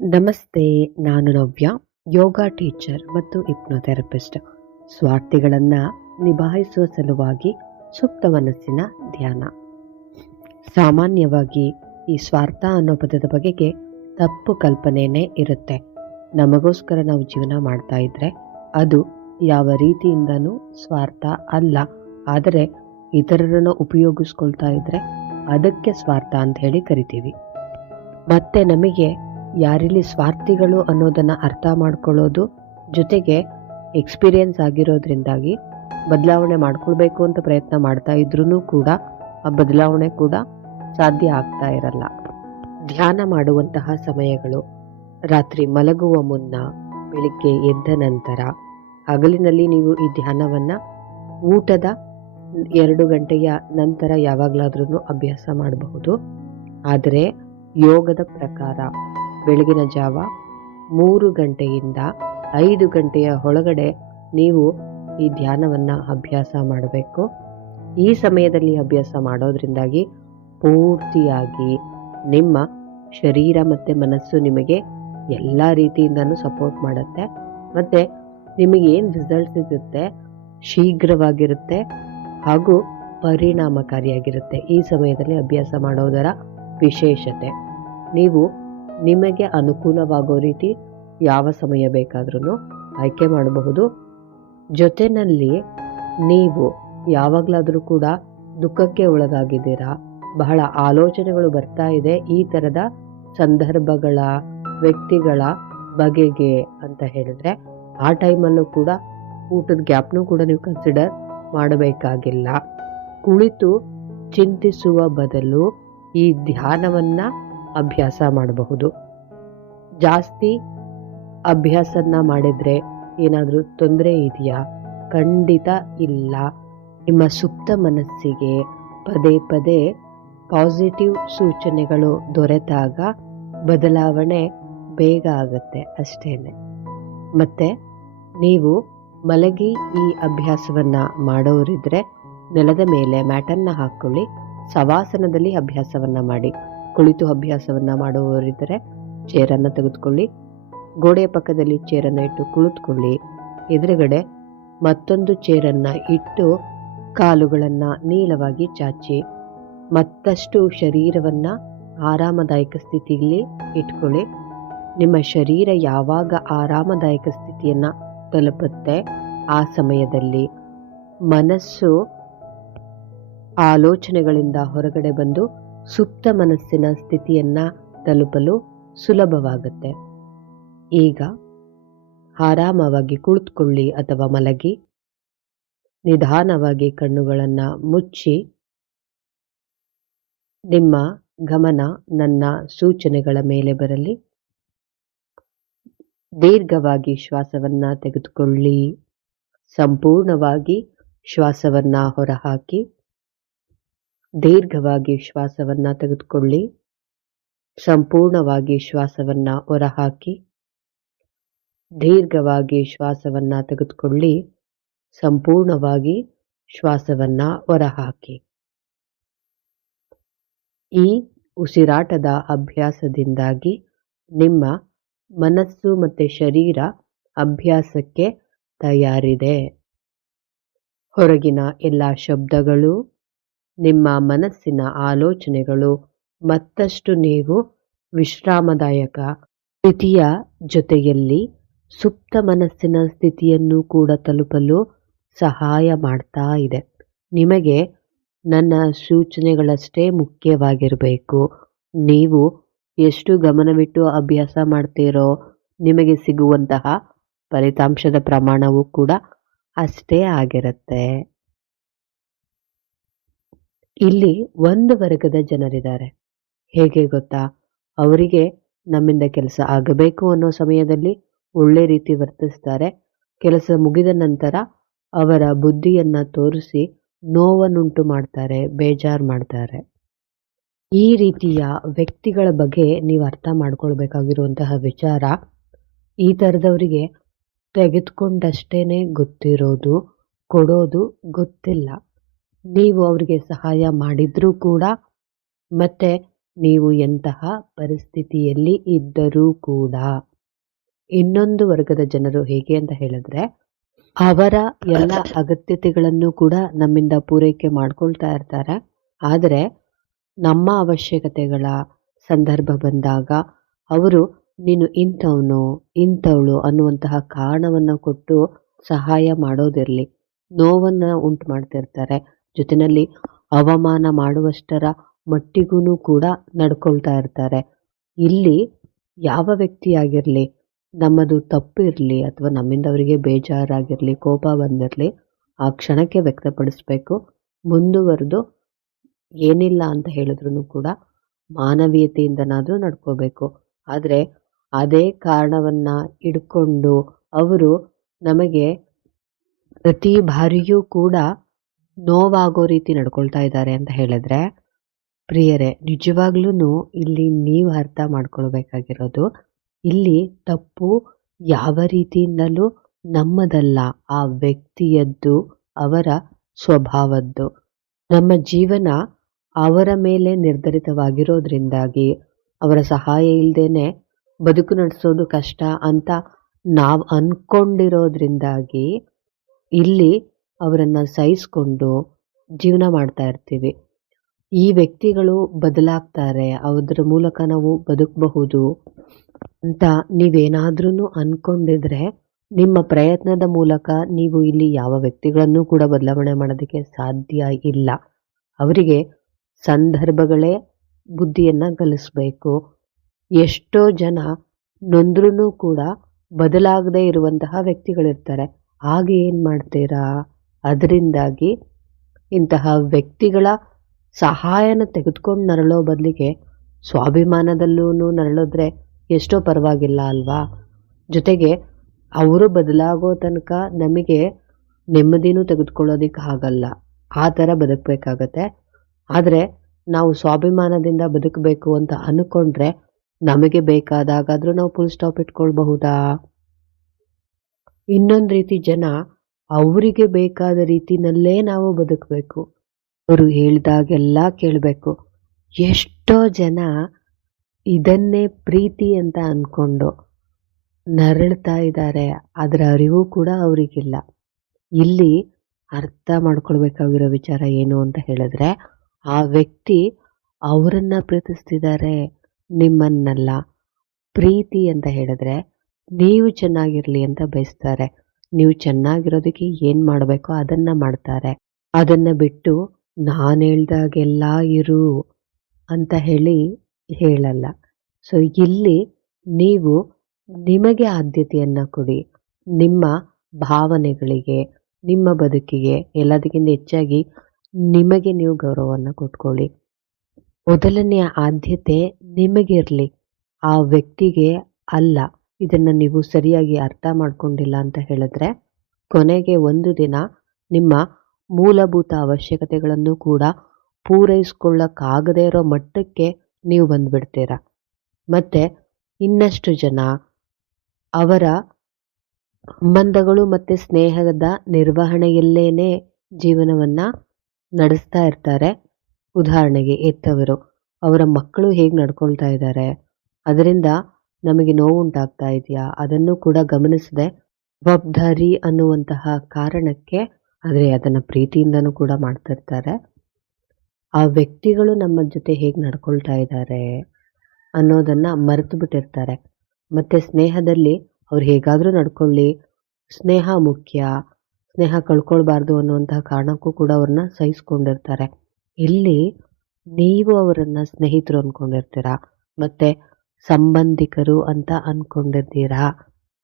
ನಮಸ್ತೆ, ನಾನು ನವ್ಯ, ಯೋಗ ಟೀಚರ್ ಮತ್ತು ಹಿಪ್ನೋಥೆರಪಿಸ್ಟ್. ಸ್ವಾರ್ಥಿಗಳನ್ನು ನಿಭಾಯಿಸುವ ಸಲುವಾಗಿ ಸೂಕ್ತ ಮನಸ್ಸಿನ ಧ್ಯಾನ. ಸಾಮಾನ್ಯವಾಗಿ ಈ ಸ್ವಾರ್ಥ ಅನ್ನೋ ಪದದ ಬಗೆಗೆ ತಪ್ಪು ಕಲ್ಪನೆಯೇ ಇರುತ್ತೆ. ನಮಗೋಸ್ಕರ ನಾವು ಜೀವನ ಮಾಡ್ತಾ ಇದ್ರೆ ಅದು ಯಾವ ರೀತಿಯಿಂದನೂ ಸ್ವಾರ್ಥ ಅಲ್ಲ. ಆದರೆ ಇತರರನ್ನು ಉಪಯೋಗಿಸ್ಕೊಳ್ತಾ ಇದ್ರೆ ಅದಕ್ಕೆ ಸ್ವಾರ್ಥ ಅಂತ ಹೇಳಿ ಕರಿತೀವಿ. ಮತ್ತೆ ನಮಗೆ ಯಾರಿಲ್ಲಿ ಸ್ವಾರ್ಥಿಗಳು ಅನ್ನೋದನ್ನು ಅರ್ಥ ಮಾಡ್ಕೊಳ್ಳೋದು, ಜೊತೆಗೆ ಎಕ್ಸ್ಪೀರಿಯನ್ಸ್ ಆಗಿರೋದ್ರಿಂದಾಗಿ ಬದಲಾವಣೆ ಮಾಡ್ಕೊಳ್ಬೇಕು ಅಂತ ಪ್ರಯತ್ನ ಮಾಡ್ತಾ ಇದ್ರೂ ಕೂಡ ಆ ಬದಲಾವಣೆ ಕೂಡ ಸಾಧ್ಯ ಆಗ್ತಾ ಇರಲ್ಲ. ಧ್ಯಾನ ಮಾಡುವಂತಹ ಸಮಯಗಳು ರಾತ್ರಿ ಮಲಗುವ ಮುನ್ನ, ಬೆಳಿಗ್ಗೆ ಎದ್ದ ನಂತರ, ಹಗಲಿನಲ್ಲಿ ನೀವು ಈ ಧ್ಯಾನವನ್ನು ಊಟದ 2 ಗಂಟೆಯ ನಂತರ ಯಾವಾಗಲಾದ್ರೂ ಅಭ್ಯಾಸ ಮಾಡಬಹುದು. ಆದರೆ ಯೋಗದ ಪ್ರಕಾರ ಬೆಳಗಿನ ಜಾವ 3 ಗಂಟೆಯಿಂದ 5 ಗಂಟೆಯ ಒಳಗಡೆ ನೀವು ಈ ಧ್ಯಾನವನ್ನು ಅಭ್ಯಾಸ ಮಾಡಬೇಕು. ಈ ಸಮಯದಲ್ಲಿ ಅಭ್ಯಾಸ ಮಾಡೋದ್ರಿಂದಾಗಿ ಪೂರ್ತಿಯಾಗಿ ನಿಮ್ಮ ಶರೀರ ಮತ್ತು ಮನಸ್ಸು ನಿಮಗೆ ಎಲ್ಲ ರೀತಿಯಿಂದನೂ ಸಪೋರ್ಟ್ ಮಾಡುತ್ತೆ. ಮತ್ತು ನಿಮಗೇನು ರಿಸಲ್ಟ್ ಸಿಗುತ್ತೆ ಶೀಘ್ರವಾಗಿರುತ್ತೆ ಹಾಗೂ ಪರಿಣಾಮಕಾರಿಯಾಗಿರುತ್ತೆ. ಈ ಸಮಯದಲ್ಲಿ ಅಭ್ಯಾಸ ಮಾಡೋದರ ವಿಶೇಷತೆ, ನೀವು ನಿಮಗೆ ಅನುಕೂಲವಾಗೋ ರೀತಿ ಯಾವ ಸಮಯ ಬೇಕಾದ್ರೂ ಆಯ್ಕೆ ಮಾಡಬಹುದು. ಜೊತೆಯಲ್ಲಿ ನೀವು ಯಾವಾಗಲಾದರೂ ಕೂಡ ದುಃಖಕ್ಕೆ ಒಳಗಾಗಿದ್ದೀರಾ, ಬಹಳ ಆಲೋಚನೆಗಳು ಬರ್ತಾ ಇದೆ ಈ ಥರದ ಸಂದರ್ಭಗಳ, ವ್ಯಕ್ತಿಗಳ ಬಗೆಗೆ ಅಂತ ಹೇಳಿದ್ರೆ ಆ ಟೈಮಲ್ಲೂ ಕೂಡ ಊಟದ ಗ್ಯಾಪ್ನೂ ಕೂಡ ನೀವು ಕನ್ಸಿಡರ್ ಮಾಡಬೇಕಾಗಿಲ್ಲ. ಕುಳಿತು ಚಿಂತಿಸುವ ಬದಲು ಈ ಧ್ಯಾನವನ್ನು ಅಭ್ಯಾಸ ಮಾಡಬಹುದು. ಜಾಸ್ತಿ ಅಭ್ಯಾಸನ ಮಾಡಿದರೆ ಏನಾದರೂ ತೊಂದರೆ ಇದೆಯಾ? ಖಂಡಿತ ಇಲ್ಲ. ನಿಮ್ಮ ಸುಪ್ತ ಮನಸ್ಸಿಗೆ ಪದೇ ಪದೇ ಪಾಸಿಟಿವ್ ಸೂಚನೆಗಳು ದೊರೆತಾಗ ಬದಲಾವಣೆ ಬೇಗ ಆಗುತ್ತೆ ಅಷ್ಟೇನೆ. ಮತ್ತು ನೀವು ಮಲಗಿ ಈ ಅಭ್ಯಾಸವನ್ನು ಮಾಡೋರಿದ್ರೆ ನೆಲದ ಮೇಲೆ ಮ್ಯಾಟನ್ನು ಹಾಕ್ಕೊಳ್ಳಿ, ಶವಾಸನದಲ್ಲಿ ಅಭ್ಯಾಸವನ್ನು ಮಾಡಿ. ಕುಳಿತು ಅಭ್ಯಾಸವನ್ನು ಮಾಡುವವರಿದ್ದರೆ ಚೇರನ್ನು ತೆಗೆದುಕೊಳ್ಳಿ, ಗೋಡೆಯ ಪಕ್ಕದಲ್ಲಿ ಚೇರನ್ನು ಇಟ್ಟು ಕುಳಿತುಕೊಳ್ಳಿ. ಎದುರುಗಡೆ ಮತ್ತೊಂದು ಚೇರನ್ನು ಇಟ್ಟು ಕಾಲುಗಳನ್ನು ನೀಳವಾಗಿ ಚಾಚಿ ಮತ್ತಷ್ಟು ಶರೀರವನ್ನು ಆರಾಮದಾಯಕ ಸ್ಥಿತಿಯಲ್ಲಿ ಇಟ್ಕೊಳ್ಳಿ. ನಿಮ್ಮ ಶರೀರ ಯಾವಾಗ ಆರಾಮದಾಯಕ ಸ್ಥಿತಿಯನ್ನು ತಲುಪುತ್ತೆ ಆ ಸಮಯದಲ್ಲಿ ಮನಸ್ಸು ಆಲೋಚನೆಗಳಿಂದ ಹೊರಗಡೆ ಬಂದು ಸುಪ್ತ ಮನಸ್ಸಿನ ಸ್ಥಿತಿಯನ್ನು ತಲುಪಲು ಸುಲಭವಾಗುತ್ತೆ. ಈಗ ಆರಾಮವಾಗಿ ಕುಳಿತುಕೊಳ್ಳಿ ಅಥವಾ ಮಲಗಿ, ನಿಧಾನವಾಗಿ ಕಣ್ಣುಗಳನ್ನು ಮುಚ್ಚಿ ನಿಮ್ಮ ಗಮನ ನನ್ನ ಸೂಚನೆಗಳ ಮೇಲೆ ಬರಲಿ. ದೀರ್ಘವಾಗಿ ಶ್ವಾಸವನ್ನು ತೆಗೆದುಕೊಳ್ಳಿ, ಸಂಪೂರ್ಣವಾಗಿ ಶ್ವಾಸವನ್ನು ಹೊರಹಾಕಿ. ದೀರ್ಘವಾಗಿ ಶ್ವಾಸವನ್ನು ತೆಗೆದುಕೊಳ್ಳಿ, ಸಂಪೂರ್ಣವಾಗಿ ಶ್ವಾಸವನ್ನು ಹೊರಹಾಕಿ. ದೀರ್ಘವಾಗಿ ಶ್ವಾಸವನ್ನು ತೆಗೆದುಕೊಳ್ಳಿ, ಸಂಪೂರ್ಣವಾಗಿ ಶ್ವಾಸವನ್ನು ಹೊರಹಾಕಿ. ಈ ಉಸಿರಾಟದ ಅಭ್ಯಾಸದಿಂದಾಗಿ ನಿಮ್ಮ ಮನಸ್ಸು ಮತ್ತು ಶರೀರ ಅಭ್ಯಾಸಕ್ಕೆ ತಯಾರಿದೆ. ಹೊರಗಿನ ಎಲ್ಲ ಶಬ್ದಗಳು, ನಿಮ್ಮ ಮನಸ್ಸಿನ ಆಲೋಚನೆಗಳು ಮತ್ತಷ್ಟು ನೀವು ವಿಶ್ರಾಮದಾಯಕ ಸ್ಥಿತಿಯ ಜೊತೆಯಲ್ಲಿ ಸುಪ್ತ ಮನಸ್ಸಿನ ಸ್ಥಿತಿಯನ್ನು ಕೂಡ ತಲುಪಲು ಸಹಾಯ ಮಾಡ್ತಾ ಇದೆ. ನಿಮಗೆ ನನ್ನ ಸೂಚನೆಗಳಷ್ಟೇ ಮುಖ್ಯವಾಗಿರಬೇಕು. ನೀವು ಎಷ್ಟು ಗಮನವಿಟ್ಟು ಅಭ್ಯಾಸ ಮಾಡ್ತೀರೋ ನಿಮಗೆ ಸಿಗುವಂತಹ ಫಲಿತಾಂಶದ ಪ್ರಮಾಣವೂ ಕೂಡ ಅಷ್ಟೇ ಆಗಿರುತ್ತೆ. ಇಲ್ಲಿ ಒಂದು ವರ್ಗದ ಜನರಿದ್ದಾರೆ. ಹೇಗೆ ಗೊತ್ತಾ? ಅವರಿಗೆ ನಮ್ಮಿಂದ ಕೆಲಸ ಆಗಬೇಕು ಅನ್ನೋ ಸಮಯದಲ್ಲಿ ಒಳ್ಳೆ ರೀತಿ ವರ್ತಿಸ್ತಾರೆ. ಕೆಲಸ ಮುಗಿದ ನಂತರ ಅವರ ಬುದ್ಧಿಯನ್ನು ತೋರಿಸಿ ನೋವನ್ನುಂಟು ಮಾಡ್ತಾರೆ, ಬೇಜಾರು ಮಾಡ್ತಾರೆ. ಈ ರೀತಿಯ ವ್ಯಕ್ತಿಗಳ ಬಗ್ಗೆ ನೀವು ಅರ್ಥ ಮಾಡ್ಕೊಳ್ಬೇಕಾಗಿರುವಂತಹ ವಿಚಾರ, ಈ ಥರದವರಿಗೆ ತೆಗೆದುಕೊಂಡಷ್ಟೇ ಗೊತ್ತಿರೋದು, ಕೊಡೋದು ಗೊತ್ತಿಲ್ಲ. ನೀವು ಅವರಿಗೆ ಸಹಾಯ ಮಾಡಿದ್ರೂ ಕೂಡ ಮತ್ತೆ ನೀವು ಎಂತಹ ಪರಿಸ್ಥಿತಿಯಲ್ಲಿ ಇದ್ದರೂ ಕೂಡ. ಇನ್ನೊಂದು ವರ್ಗದ ಜನರು ಹೇಗೆ ಅಂತ ಹೇಳಿದ್ರೆ, ಅವರ ಎಲ್ಲ ಅಗತ್ಯತೆಗಳನ್ನು ಕೂಡ ನಮ್ಮಿಂದ ಪೂರೈಕೆ ಮಾಡ್ಕೊಳ್ತಾ ಇರ್ತಾರೆ. ಆದರೆ ನಮ್ಮ ಅವಶ್ಯಕತೆಗಳ ಸಂದರ್ಭ ಬಂದಾಗ ಅವರು ನೀನು ಇಂಥವನು ಇಂಥವಳು ಅನ್ನುವಂತಹ ಕಾರಣವನ್ನು ಕೊಟ್ಟು ಸಹಾಯ ಮಾಡೋದಿರಲಿ, ನೋವನ್ನು ಉಂಟು ಮಾಡ್ತಿರ್ತಾರೆ. ಜೊತೆಯಲ್ಲಿ ಅವಮಾನ ಮಾಡುವಷ್ಟರ ಮಟ್ಟಿಗೂ ಕೂಡ ನಡ್ಕೊಳ್ತಾ ಇರ್ತಾರೆ. ಇಲ್ಲಿ ಯಾವ ವ್ಯಕ್ತಿಯಾಗಿರಲಿ, ನಮ್ಮದು ತಪ್ಪು ಇರಲಿ ಅಥವಾ ನಮ್ಮಿಂದ ಅವರಿಗೆ ಬೇಜಾರಾಗಿರಲಿ, ಕೋಪ ಬಂದಿರಲಿ, ಆ ಕ್ಷಣಕ್ಕೆ ವ್ಯಕ್ತಪಡಿಸ್ಬೇಕು. ಮುಂದುವರೆದು ಏನಿಲ್ಲ ಅಂತ ಹೇಳಿದ್ರು ಕೂಡ ಮಾನವೀಯತೆಯಿಂದನಾದರೂ ನಡ್ಕೋಬೇಕು. ಆದರೆ ಅದೇ ಕಾರಣವನ್ನು ಇಟ್ಕೊಂಡು ಅವರು ನಮಗೆ ಪ್ರತಿ ಬಾರಿಯೂ ಕೂಡ ನೋವಾಗೋ ರೀತಿ ನಡ್ಕೊಳ್ತಾ ಇದ್ದಾರೆ ಅಂತ ಹೇಳಿದ್ರೆ, ಪ್ರಿಯರೇ, ನಿಜವಾಗ್ಲೂ ಇಲ್ಲಿ ನೀವು ಅರ್ಥ ಮಾಡ್ಕೊಳ್ಬೇಕಾಗಿರೋದು, ಇಲ್ಲಿ ತಪ್ಪು ಯಾವ ರೀತಿಯಿಂದಲೂ ನಮ್ಮದಲ್ಲ, ಆ ವ್ಯಕ್ತಿಯದ್ದು, ಅವರ ಸ್ವಭಾವದ್ದು. ನಮ್ಮ ಜೀವನ ಅವರ ಮೇಲೆ ನಿರ್ಧರಿತವಾಗಿರೋದ್ರಿಂದಾಗಿ ಅವರ ಸಹಾಯ ಇಲ್ಲದೇನೆ ಬದುಕು ನಡೆಸೋದು ಕಷ್ಟ ಅಂತ ನಾವು ಅಂದ್ಕೊಂಡಿರೋದ್ರಿಂದಾಗಿ ಇಲ್ಲಿ ಅವರನ್ನು ಸಹಿಸ್ಕೊಂಡು ಜೀವನ ಮಾಡ್ತಾ ಇರ್ತೀವಿ. ಈ ವ್ಯಕ್ತಿಗಳು ಬದಲಾಗ್ತಾರೆ, ಅದರ ಮೂಲಕ ನಾವು ಬದುಕಬಹುದು ಅಂತ ನೀವೇನಾದ್ರೂ ಅಂದ್ಕೊಂಡಿದ್ರೆ, ನಿಮ್ಮ ಪ್ರಯತ್ನದ ಮೂಲಕ ನೀವು ಇಲ್ಲಿ ಯಾವ ವ್ಯಕ್ತಿಗಳನ್ನು ಕೂಡ ಬದಲಾವಣೆ ಮಾಡೋದಕ್ಕೆ ಸಾಧ್ಯ ಇಲ್ಲ. ಅವರಿಗೆ ಸಂದರ್ಭಗಳೇ ಬುದ್ಧಿಯನ್ನು ಕಲಿಸ್ಬೇಕು. ಎಷ್ಟೋ ಜನ ನೊಂದ್ರೂ ಕೂಡ ಬದಲಾಗದೇ ಇರುವಂತಹ ವ್ಯಕ್ತಿಗಳಿರ್ತಾರೆ. ಆಗ ಏನು ಮಾಡ್ತೀರಾ? ಅದರಿಂದಾಗಿ ಇಂತಹ ವ್ಯಕ್ತಿಗಳ ಸಹಾಯನ ತೆಗೆದುಕೊಂಡು ನರಳೋ ಬದಲಿಗೆ ಸ್ವಾಭಿಮಾನದಲ್ಲೂ ನರಳಿದ್ರೆ ಎಷ್ಟೋ ಪರವಾಗಿಲ್ಲ ಅಲ್ವಾ? ಜೊತೆಗೆ ಅವರು ಬದಲಾಗೋ ತನಕ ನಮಗೆ ನೆಮ್ಮದಿನೂ ತೆಗೆದುಕೊಳ್ಳೋದಕ್ಕೆ ಆಗಲ್ಲ. ಆ ಥರ ಬದುಕಬೇಕಾಗತ್ತೆ. ಆದರೆ ನಾವು ಸ್ವಾಭಿಮಾನದಿಂದ ಬದುಕಬೇಕು ಅಂತ ಅಂದ್ಕೊಂಡ್ರೆ ನಮಗೆ ಬೇಕಾದಾಗಾದರೂ ನಾವು ಫುಲ್ ಸ್ಟಾಪ್ ಇಟ್ಕೊಳ್ಬಹುದಾ? ಇನ್ನೊಂದು ರೀತಿ ಜನ, ಅವರಿಗೆ ಬೇಕಾದ ರೀತಿನಲ್ಲೇ ನಾವು ಬದುಕಬೇಕು, ಅವರು ಹೇಳಿದಾಗೆಲ್ಲ ಕೇಳಬೇಕು. ಎಷ್ಟೋ ಜನ ಇದನ್ನೇ ಪ್ರೀತಿ ಅಂತ ಅಂದ್ಕೊಂಡು ನರಳ್ತಾ ಇದ್ದಾರೆ. ಅದರ ಅರಿವು ಕೂಡ ಅವರಿಗಿಲ್ಲ. ಇಲ್ಲಿ ಅರ್ಥ ಮಾಡ್ಕೊಳ್ಬೇಕಾಗಿರೋ ವಿಚಾರ ಏನು ಅಂತ ಹೇಳಿದ್ರೆ, ಆ ವ್ಯಕ್ತಿ ಅವರನ್ನು ಪ್ರೀತಿಸ್ತಿದ್ದಾರೆ, ನಿಮ್ಮನ್ನಲ್ಲ. ಪ್ರೀತಿ ಅಂತ ಹೇಳಿದ್ರೆ ನೀವು ಚೆನ್ನಾಗಿರಲಿ ಅಂತ ಬಯಸ್ತಾರೆ. ನೀವು ಚೆನ್ನಾಗಿರೋದಕ್ಕೆ ಏನು ಮಾಡಬೇಕೋ ಅದನ್ನು ಮಾಡ್ತಾರೆ. ಅದನ್ನು ಬಿಟ್ಟು ನಾನು ಹೇಳ್ದಾಗೆಲ್ಲ ಇರು ಅಂತ ಹೇಳಲ್ಲ. ಸೊ ಇಲ್ಲಿ ನೀವು ನಿಮಗೆ ಆದ್ಯತೆಯನ್ನು ಕೊಡಿ. ನಿಮ್ಮ ಭಾವನೆಗಳಿಗೆ, ನಿಮ್ಮ ಬದುಕಿಗೆ ಎಲ್ಲದಕ್ಕಿಂತ ಹೆಚ್ಚಾಗಿ ನಿಮಗೆ ನೀವು ಗೌರವವನ್ನು ಕೊಟ್ಕೊಳ್ಳಿ. ಮೊದಲನೆಯ ಆದ್ಯತೆ ನಿಮಗಿರಲಿ, ಆ ವ್ಯಕ್ತಿಗೆ ಅಲ್ಲ. ಇದನ್ನು ನೀವು ಸರಿಯಾಗಿ ಅರ್ಥ ಮಾಡ್ಕೊಂಡಿಲ್ಲ ಅಂತ ಹೇಳಿದ್ರೆ, ಕೊನೆಗೆ ಒಂದು ದಿನ ನಿಮ್ಮ ಮೂಲಭೂತ ಅವಶ್ಯಕತೆಗಳನ್ನು ಕೂಡ ಪೂರೈಸ್ಕೊಳ್ಳೋಕ್ಕಾಗದೇ ಇರೋ ಮಟ್ಟಕ್ಕೆ ನೀವು ಬಂದುಬಿಡ್ತೀರ. ಮತ್ತು ಇನ್ನಷ್ಟು ಜನ ಅವರ ಸಂಬಂಧಗಳು ಮತ್ತು ಸ್ನೇಹದ ನಿರ್ವಹಣೆಯಲ್ಲೇನೆ ಜೀವನವನ್ನು ನಡೆಸ್ತಾ ಇರ್ತಾರೆ. ಉದಾಹರಣೆಗೆ ಹೆತ್ತವರು, ಅವರ ಮಕ್ಕಳು ಹೇಗೆ ನಡ್ಕೊಳ್ತಾ ಇದ್ದಾರೆ, ಅದರಿಂದ ನಮಗೆ ನೋವುಂಟಾಗ್ತಾ ಇದೆಯಾ, ಅದನ್ನು ಕೂಡ ಗಮನಿಸದೆ ಜವಾಬ್ದಾರಿ ಅನ್ನುವಂತಹ ಕಾರಣಕ್ಕೆ, ಆದರೆ ಅದನ್ನು ಪ್ರೀತಿಯಿಂದನೂ ಕೂಡ ಮಾಡ್ತಿರ್ತಾರೆ. ಆ ವ್ಯಕ್ತಿಗಳು ನಮ್ಮ ಜೊತೆ ಹೇಗೆ ನಡ್ಕೊಳ್ತಾ ಇದ್ದಾರೆ ಅನ್ನೋದನ್ನು ಮರೆತು ಬಿಟ್ಟಿರ್ತಾರೆ. ಮತ್ತು ಸ್ನೇಹದಲ್ಲಿ ಅವ್ರು ಹೇಗಾದರೂ ನಡ್ಕೊಳ್ಳಿ, ಸ್ನೇಹ ಮುಖ್ಯ, ಸ್ನೇಹ ಕಳ್ಕೊಳ್ಬಾರ್ದು ಅನ್ನುವಂತಹ ಕಾರಣಕ್ಕೂ ಕೂಡ ಅವ್ರನ್ನ ಸಹಿಸ್ಕೊಂಡಿರ್ತಾರೆ. ಇಲ್ಲಿ ನೀವು ಅವರನ್ನು ಸ್ನೇಹಿತರು ಅಂದ್ಕೊಂಡಿರ್ತೀರ, ಮತ್ತು ಸಂಬಂಧಿಕರು ಅಂತ ಅಂದ್ಕೊಂಡಿರ್ತೀರಾ.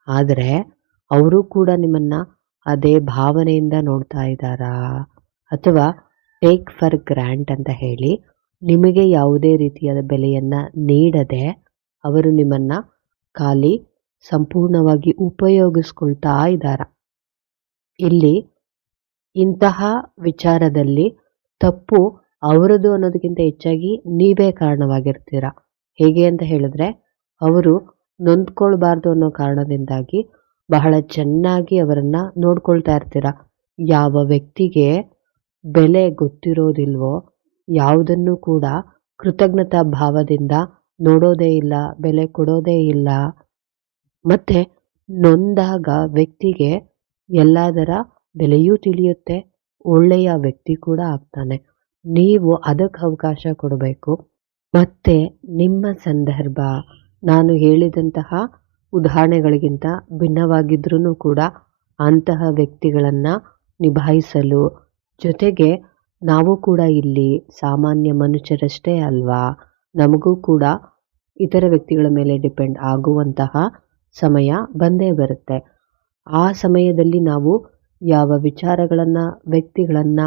ಆದರೆ ಅವರು ಕೂಡ ನಿಮ್ಮನ್ನು ಅದೇ ಭಾವನೆಯಿಂದ ನೋಡ್ತಾ ಇದ್ದಾರಾ? ಅಥವಾ ಟೇಕ್ ಫಾರ್ ಗ್ರಾಂಟ್ ಅಂತ ಹೇಳಿ ನಿಮಗೆ ಯಾವುದೇ ರೀತಿಯಾದ ಬೆಲೆಯನ್ನು ನೀಡದೆ ಅವರು ನಿಮ್ಮನ್ನು ಖಾಲಿ ಸಂಪೂರ್ಣವಾಗಿ ಉಪಯೋಗಿಸ್ಕೊಳ್ತಾ ಇದ್ದಾರೆ. ಇಲ್ಲಿ ಇಂತಹ ವಿಚಾರದಲ್ಲಿ ತಪ್ಪು ಅವರದು ಅನ್ನೋದಕ್ಕಿಂತ ಹೆಚ್ಚಾಗಿ ನೀವೇ ಕಾರಣವಾಗಿರ್ತೀರ. ಹೇಗೆ ಅಂತ ಹೇಳಿದ್ರೆ, ಅವರು ನೊಂದ್ಕೊಳ್ಬಾರ್ದು ಅನ್ನೋ ಕಾರಣದಿಂದಾಗಿ ಬಹಳ ಚೆನ್ನಾಗಿ ಅವರನ್ನು ನೋಡ್ಕೊಳ್ತಾ ಇರ್ತೀರ. ಯಾವ ವ್ಯಕ್ತಿಗೆ ಬೆಲೆ ಗೊತ್ತಿರೋದಿಲ್ವೋ, ಯಾವುದನ್ನು ಕೂಡ ಕೃತಜ್ಞತಾ ಭಾವದಿಂದ ನೋಡೋದೇ ಇಲ್ಲ, ಬೆಲೆ ಕೊಡೋದೇ ಇಲ್ಲ. ಮತ್ತೆ ನೊಂದಾಗ ವ್ಯಕ್ತಿಗೆ ಎಲ್ಲದರ ಬೆಲೆಯೂ ತಿಳಿಯುತ್ತೆ, ಒಳ್ಳೆಯ ವ್ಯಕ್ತಿ ಕೂಡ ಆಗ್ತಾನೆ. ನೀವು ಅದಕ್ಕೆ ಅವಕಾಶ ಕೊಡಬೇಕು. ಮತ್ತೆ ನಿಮ್ಮ ಸಂದರ್ಭ ನಾನು ಹೇಳಿದಂತಹ ಉದಾಹರಣೆಗಳಿಗಿಂತ ಭಿನ್ನವಾಗಿದ್ರೂ ಕೂಡ ಅಂತಹ ವ್ಯಕ್ತಿಗಳನ್ನು ನಿಭಾಯಿಸಲು, ಜೊತೆಗೆ ನಾವು ಕೂಡ ಇಲ್ಲಿ ಸಾಮಾನ್ಯ ಮನುಷ್ಯರಷ್ಟೇ ಅಲ್ವಾ, ನಮಗೂ ಕೂಡ ಇತರ ವ್ಯಕ್ತಿಗಳ ಮೇಲೆ ಡಿಪೆಂಡ್ ಆಗುವಂತಹ ಸಮಯ ಬಂದೇ ಬರುತ್ತೆ. ಆ ಸಮಯದಲ್ಲಿ ನಾವು ಯಾವ ವಿಚಾರಗಳನ್ನು, ವ್ಯಕ್ತಿಗಳನ್ನು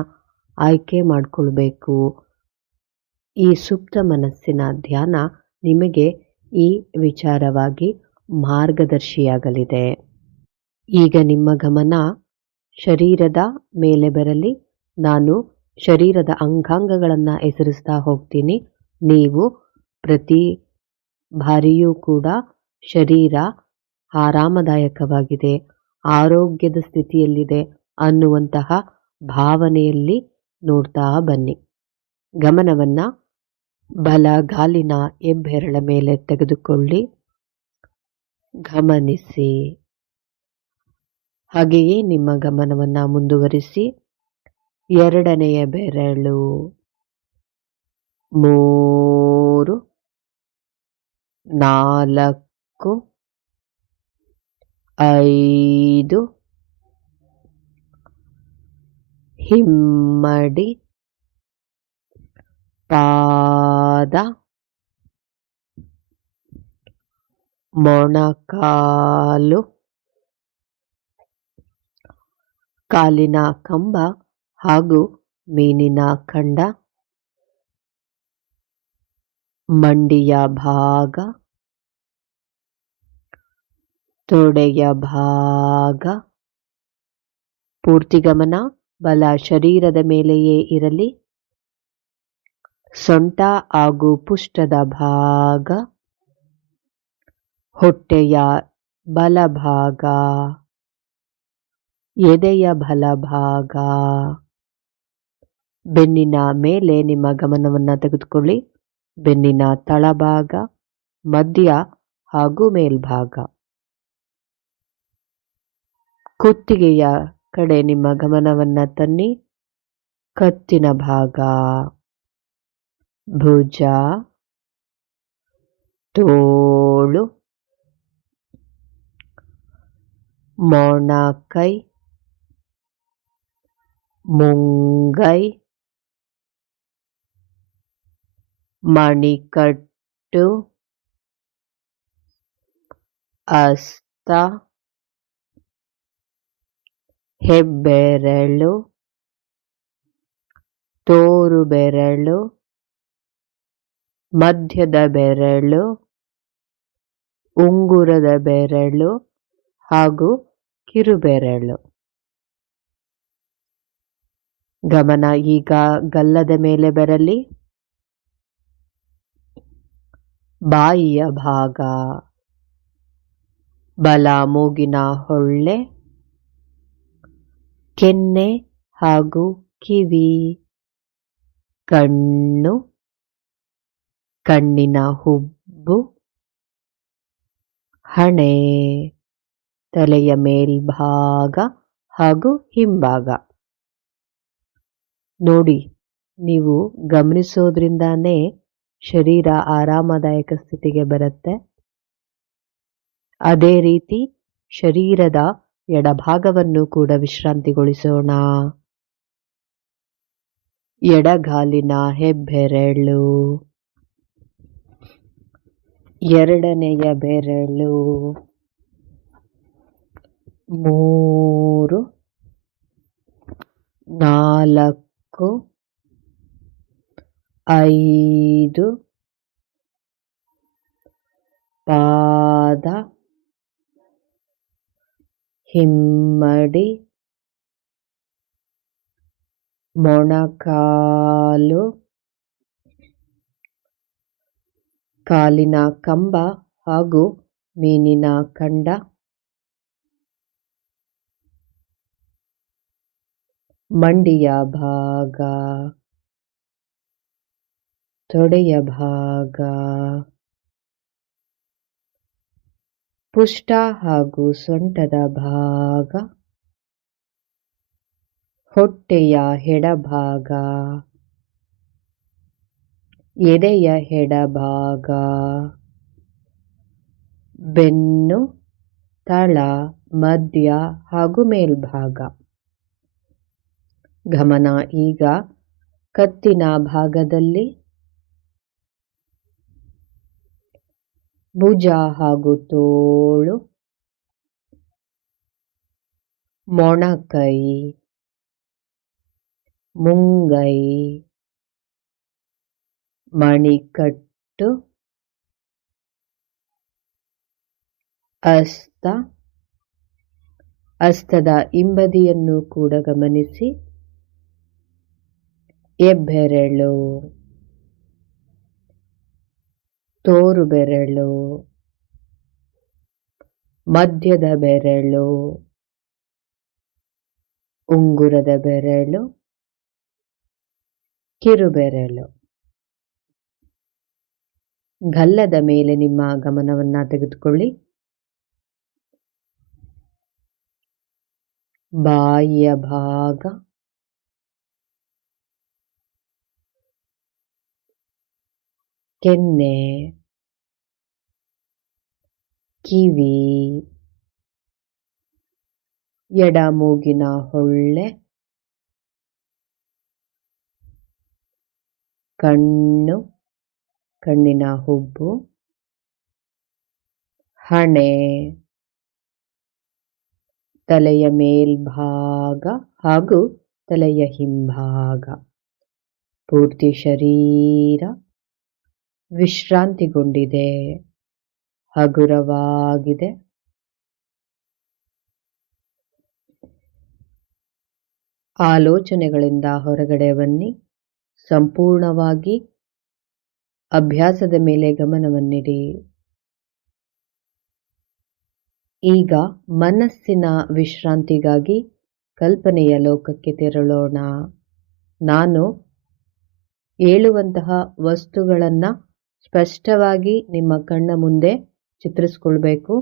ಆಯ್ಕೆ ಮಾಡಿಕೊಳ್ಬೇಕು, ಈ ಸುಪ್ತ ಮನಸ್ಸಿನ ಧ್ಯಾನ ನಿಮಗೆ ಈ ವಿಚಾರವಾಗಿ ಮಾರ್ಗದರ್ಶಿಯಾಗಲಿದೆ. ಈಗ ನಿಮ್ಮ ಗಮನ ಶರೀರದ ಮೇಲೆ ಬರಲಿ. ನಾನು ಶರೀರದ ಅಂಗಾಂಗಗಳನ್ನು ಹೆಸರಿಸ್ತಾ ಹೋಗ್ತೀನಿ. ನೀವು ಪ್ರತಿ ಬಾರಿಯೂ ಕೂಡ ಶರೀರ ಆರಾಮದಾಯಕವಾಗಿದೆ, ಆರೋಗ್ಯದ ಸ್ಥಿತಿಯಲ್ಲಿದೆ ಅನ್ನುವಂತಹ ಭಾವನೆಯಲ್ಲಿ ನೋಡ್ತಾ ಬನ್ನಿ. ಗಮನವನ್ನು ಬಲಗಾಲಿನ ಹೆಬ್ಬೆರಳ ಮೇಲೆ ತೆಗೆದುಕೊಳ್ಳಿ, ಗಮನಿಸಿ. ಹಾಗೆಯೇ ನಿಮ್ಮ ಗಮನವನ್ನು ಮುಂದುವರಿಸಿ ಎರಡನೆಯ ಬೆರಳು, 3, 4, 5, ಹಿಮ್ಮಡಿ, ಪಾದ, ಮೊಣಕಾಲು, ಕಾಲಿನ ಕಂಬ ಹಾಗೂ ಮೀನಿನ ಖಂಡ, ಮಂಡಿಯ ಭಾಗ, ತೊಡೆಯ ಭಾಗ. ಪೂರ್ತಿ ಗಮನ ಬಲ ಶರೀರದ ಮೇಲೆಯೇ ಇರಲಿ. ಸೊಂಟ ಹಾಗೂ ಪುಷ್ಟದ ಭಾಗ, ಹೊಟ್ಟೆಯ ಬಲಭಾಗ, ಎದೆಯ ಬಲಭಾಗ, ಬೆನ್ನಿನ ಮೇಲೆ ನಿಮ್ಮ ಗಮನವನ್ನು ತೆಗೆದುಕೊಳ್ಳಿ. ಬೆನ್ನಿನ ತಳಭಾಗ, ಮಧ್ಯ ಹಾಗೂ ಮೇಲ್ಭಾಗ. ಕುತ್ತಿಗೆಯ ಕಡೆ ನಿಮ್ಮ ಗಮನವನ್ನು ತನ್ನಿ. ಕತ್ತಿನ ಭಾಗ, ಭುಜ, ತೋಳು, ಮೊಣಕೈ, ಮುಂಗೈ, ಮಣಿಕಟ್ಟು, ಹಸ್ತ, ಹೆಬ್ಬೆರಳು, ತೋರು ಬೆರಳು, ಮಧ್ಯದ ಬೆರಳು, ಉಂಗುರದ ಬೆರಳು ಹಾಗೂ ಕಿರುಬೆರಳು. ಗಮನ ಈಗ ಗಲ್ಲದ ಮೇಲೆ ಬರಲಿ. ಬಾಯಿಯ ಭಾಗ, ಬಲ ಮೂಗಿನ ಹೊಳ್ಳೆ, ಕೆನ್ನೆ ಹಾಗೂ ಕಿವಿ, ಕಣ್ಣು, ಕಣ್ಣಿನ ಹುಬ್ಬು, ಹಣೆ, ತಲೆಯ ಮೇಲ್ಭಾಗ ಹಾಗೂ ಹಿಂಭಾಗ. ನೋಡಿ, ನೀವು ಗಮನಿಸೋದ್ರಿಂದಾನೇ ಶರೀರ ಆರಾಮದಾಯಕ ಸ್ಥಿತಿಗೆ ಬರುತ್ತೆ. ಅದೇ ರೀತಿ ಶರೀರದ ಎಡಭಾಗವನ್ನು ಕೂಡ ವಿಶ್ರಾಂತಿಗೊಳಿಸೋಣ. ಎಡಗಾಲಿನ ಹೆಬ್ಬೆರಳು, ಎರಡನೆಯ ಬೆರಳು, 3, 4, 5, ಪಾದ, ಹಿಮ್ಮಡಿ, ಮೊಣಕಾಲು, ಕಾಲಿನ ಕಂಬ ಹಾಗೂ ಮೀನಿನ ಖಂಡ, ಮಂಡಿಯ ಭಾಗ, ತೊಡೆಯ ಭಾಗ, ಪುಷ್ಟ ಹಾಗೂ ಸೊಂಟದ ಭಾಗ, ಹೊಟ್ಟೆಯ ಎಡಭಾಗ, ಎದೆಯ ಎಡಭಾಗ, ಬೆನ್ನು, ತಳ, ಮಧ್ಯ ಹಾಗೂ ಮೇಲ್ಭಾಗ. ಗಮನ ಈಗ ಕತ್ತಿನ ಭಾಗದಲ್ಲಿ, ಭುಜ ಹಾಗೂ ತೋಳು, ಮೊಣಕೈ, ಮುಂಗೈ, ಮಣಿಕಟ್ಟು, ಹಸ್ತ, ಹಸ್ತದ ಹಿಂಬದಿಯನ್ನು ಕೂಡ ಗಮನಿಸಿ, ಹೆಬ್ಬೆರಳು, ತೋರು ಬೆರಳು, ಮಧ್ಯದ ಬೆರಳು, ಉಂಗುರದ ಬೆರಳು, ಕಿರುಬೆರಳು. ಗಲ್ಲದ ಮೇಲೆ ನಿಮ್ಮ ಗಮನವನ್ನ ತೆಗೆದುಕೊಳ್ಳಿ. ಬಾಯಿಯ ಭಾಗ, ಕೆನ್ನೆ, ಕಿವಿ, ಎಡ ಮೂಗಿನ ಹೊಳ್ಳೆ, ಕಣ್ಣು, ಕಣ್ಣಿನ ಹುಬ್ಬು, ಹಣೆ, ತಲೆಯ ಮೇಲ್ಭಾಗ ಹಾಗೂ ತಲೆಯ ಹಿಂಭಾಗ. ಪೂರ್ತಿ ಶರೀರ ವಿಶ್ರಾಂತಿಗೊಂಡಿದೆ, ಹಗುರವಾಗಿದೆ. ಆಲೋಚನೆಗಳಿಂದ ಹೊರಗಡೆ ಬನ್ನಿ. ಸಂಪೂರ್ಣವಾಗಿ ಅಭ್ಯಾಸದ ಮೇಲೆ ಗಮನವನ್ನಿಡಿ. ಈಗ ಮನಸ್ಸಿನ ವಿಶ್ರಾಂತಿಗಾಗಿ ಕಲ್ಪನೆಯ ಲೋಕಕ್ಕೆ ತೆರಳೋಣ. ನಾನು ಹೇಳುವಂತಹ ವಸ್ತುಗಳನ್ನು ಸ್ಪಷ್ಟವಾಗಿ ನಿಮ್ಮ ಕಣ್ಣ ಮುಂದೆ ಚಿತ್ರಿಸ್ಕೊಳ್ಬೇಕು.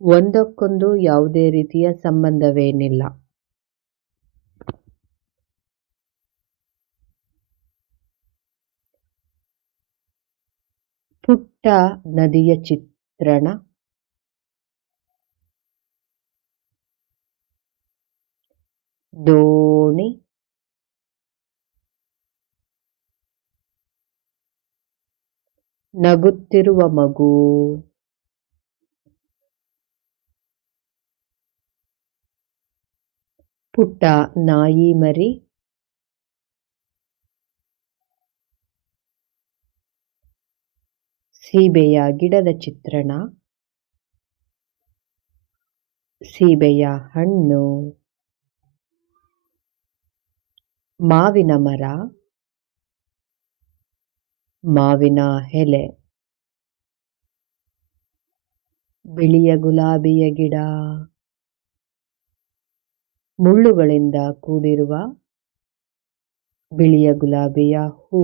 ಒಂದಕ್ಕೊಂದು ಯಾವುದೇ ರೀತಿಯ ಸಂಬಂಧವೇನಿಲ್ಲ. ಪುಟ್ಟ ನದಿಯ ಚಿತ್ರಣ, ದೋಣಿ, ನಗುತ್ತಿರುವ ಮಗು, ಪುಟ್ಟ ನಾಯಿ ಮರಿ, ಸೀಬೆಯ ಗಿಡದ ಚಿತ್ರಣ, ಸೀಬೆಯ ಹಣ್ಣು, ಮಾವಿನ ಮರ, ಮಾವಿನ ಎಲೆ, ಬಿಳಿಯ ಗುಲಾಬಿಯ ಗಿಡ, ಮುಳ್ಳುಗಳಿಂದ ಕೂಡಿರುವ ಬಿಳಿಯ ಗುಲಾಬಿಯ ಹೂ,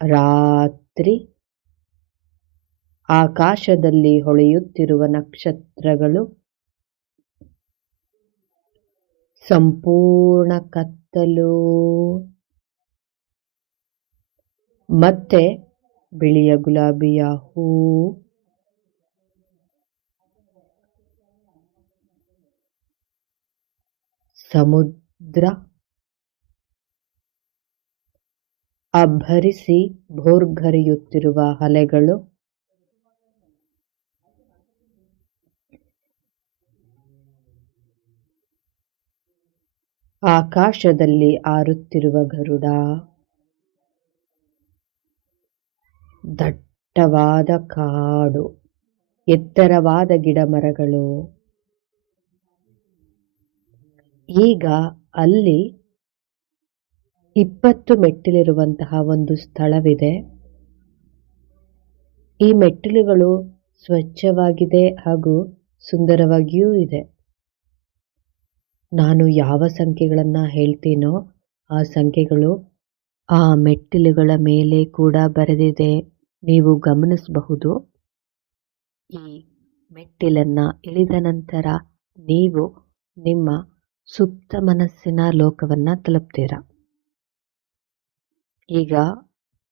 ರಾತ್ರಿ, ಆಕಾಶದಲ್ಲಿ ಹೊಳೆಯುತ್ತಿರುವ ನಕ್ಷತ್ರಗಳು, ಸಂಪೂರ್ಣ ಕತ್ತಲು, ಮತ್ತೆ ಬಿಳಿಯ ಗುಲಾಬಿಯ ಹೂ, ಸಮುದ್ರ, ಅಬ್ಬರಿಸಿ ಭೋರ್ಗರೆಯುತ್ತಿರುವ ಅಲೆಗಳು, ಆಕಾಶದಲ್ಲಿ ಹಾರುತ್ತಿರುವ ಗರುಡ, ದಟ್ಟವಾದ ಕಾಡು, ಎತ್ತರವಾದ ಗಿಡಮರಗಳು. ಈಗ ಅಲ್ಲಿ 20 ಮೆಟ್ಟಿಲಿರುವಂತಹ ಒಂದು ಸ್ಥಳವಿದೆ. ಈ ಮೆಟ್ಟಿಲುಗಳು ಸ್ವಚ್ಛವಾಗಿದೆ ಹಾಗೂ ಸುಂದರವಾಗಿಯೂ ಇದೆ. ನಾನು ಯಾವ ಸಂಖ್ಯೆಗಳನ್ನು ಹೇಳ್ತೀನೋ ಆ ಸಂಖ್ಯೆಗಳು ಆ ಮೆಟ್ಟಿಲುಗಳ ಮೇಲೆ ಕೂಡ ಬರೆದಿದೆ. ನೀವು ಗಮನಿಸಬಹುದು. ಈ ಮೆಟ್ಟಿಲನ್ನು ಇಳಿದ ನಂತರ ನೀವು ನಿಮ್ಮ ಸುಪ್ತ ಮನಸ್ಸಿನ ಲೋಕವನ್ನು ತಲುಪ್ತೀರ. ಈಗ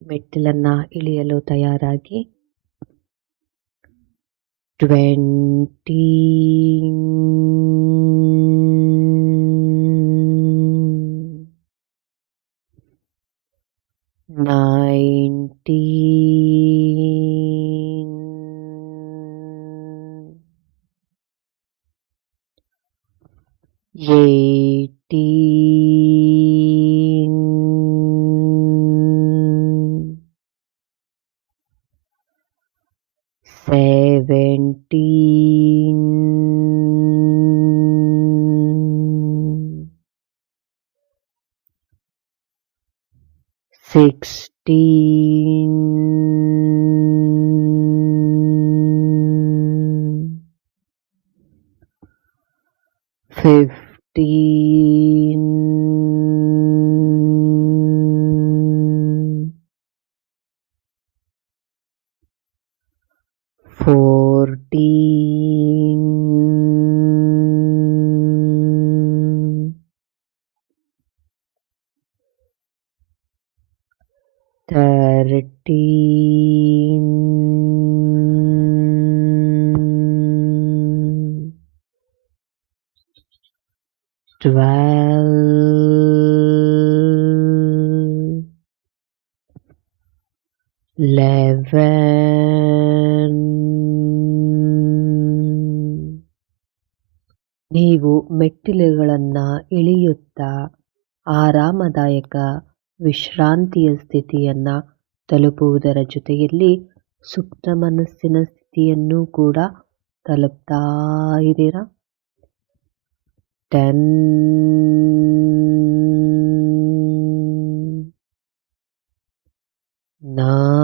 ಮೆಟ್ಟಿಲನ್ನು ಇಳಿಯಲು ತಯಾರಾಗಿ 20 19 18 17 16 15 14 13 12 11 ನೀವು ಮೆಟ್ಟಿಲುಗಳನ್ನು ಇಳಿಯುತ್ತಾ ಆರಾಮದಾಯಕ ವಿಶ್ರಾಂತಿಯ ಸ್ಥಿತಿಯನ್ನು ತಲುಪುವುದರ ಜೊತೆಯಲ್ಲಿ ಸುಪ್ತ ಮನಸ್ಸಿನ ಸ್ಥಿತಿಯನ್ನು ಕೂಡ ತಲುಪ್ತಾ ಇದ್ದೀರಾ. 10 9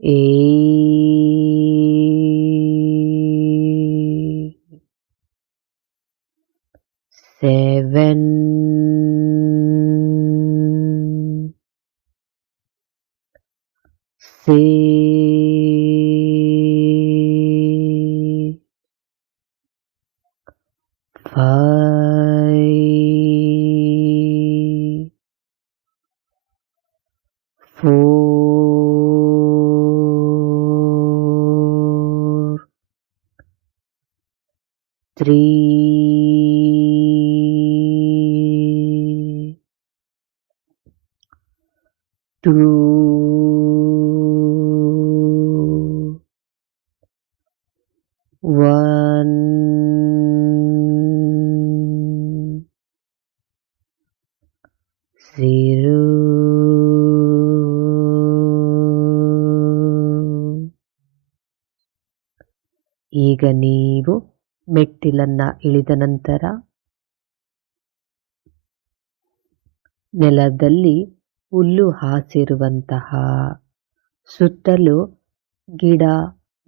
8 7 6 5 4 3 2 1 0 ಈಗ ನೀವು ಮೆಟ್ಟಿಲನ್ನು ಇಳಿದ ನಂತರ ನೆಲದಲ್ಲಿ ಹುಲ್ಲು ಹಾಸಿರುವಂತಹ, ಸುತ್ತಲೂ ಗಿಡ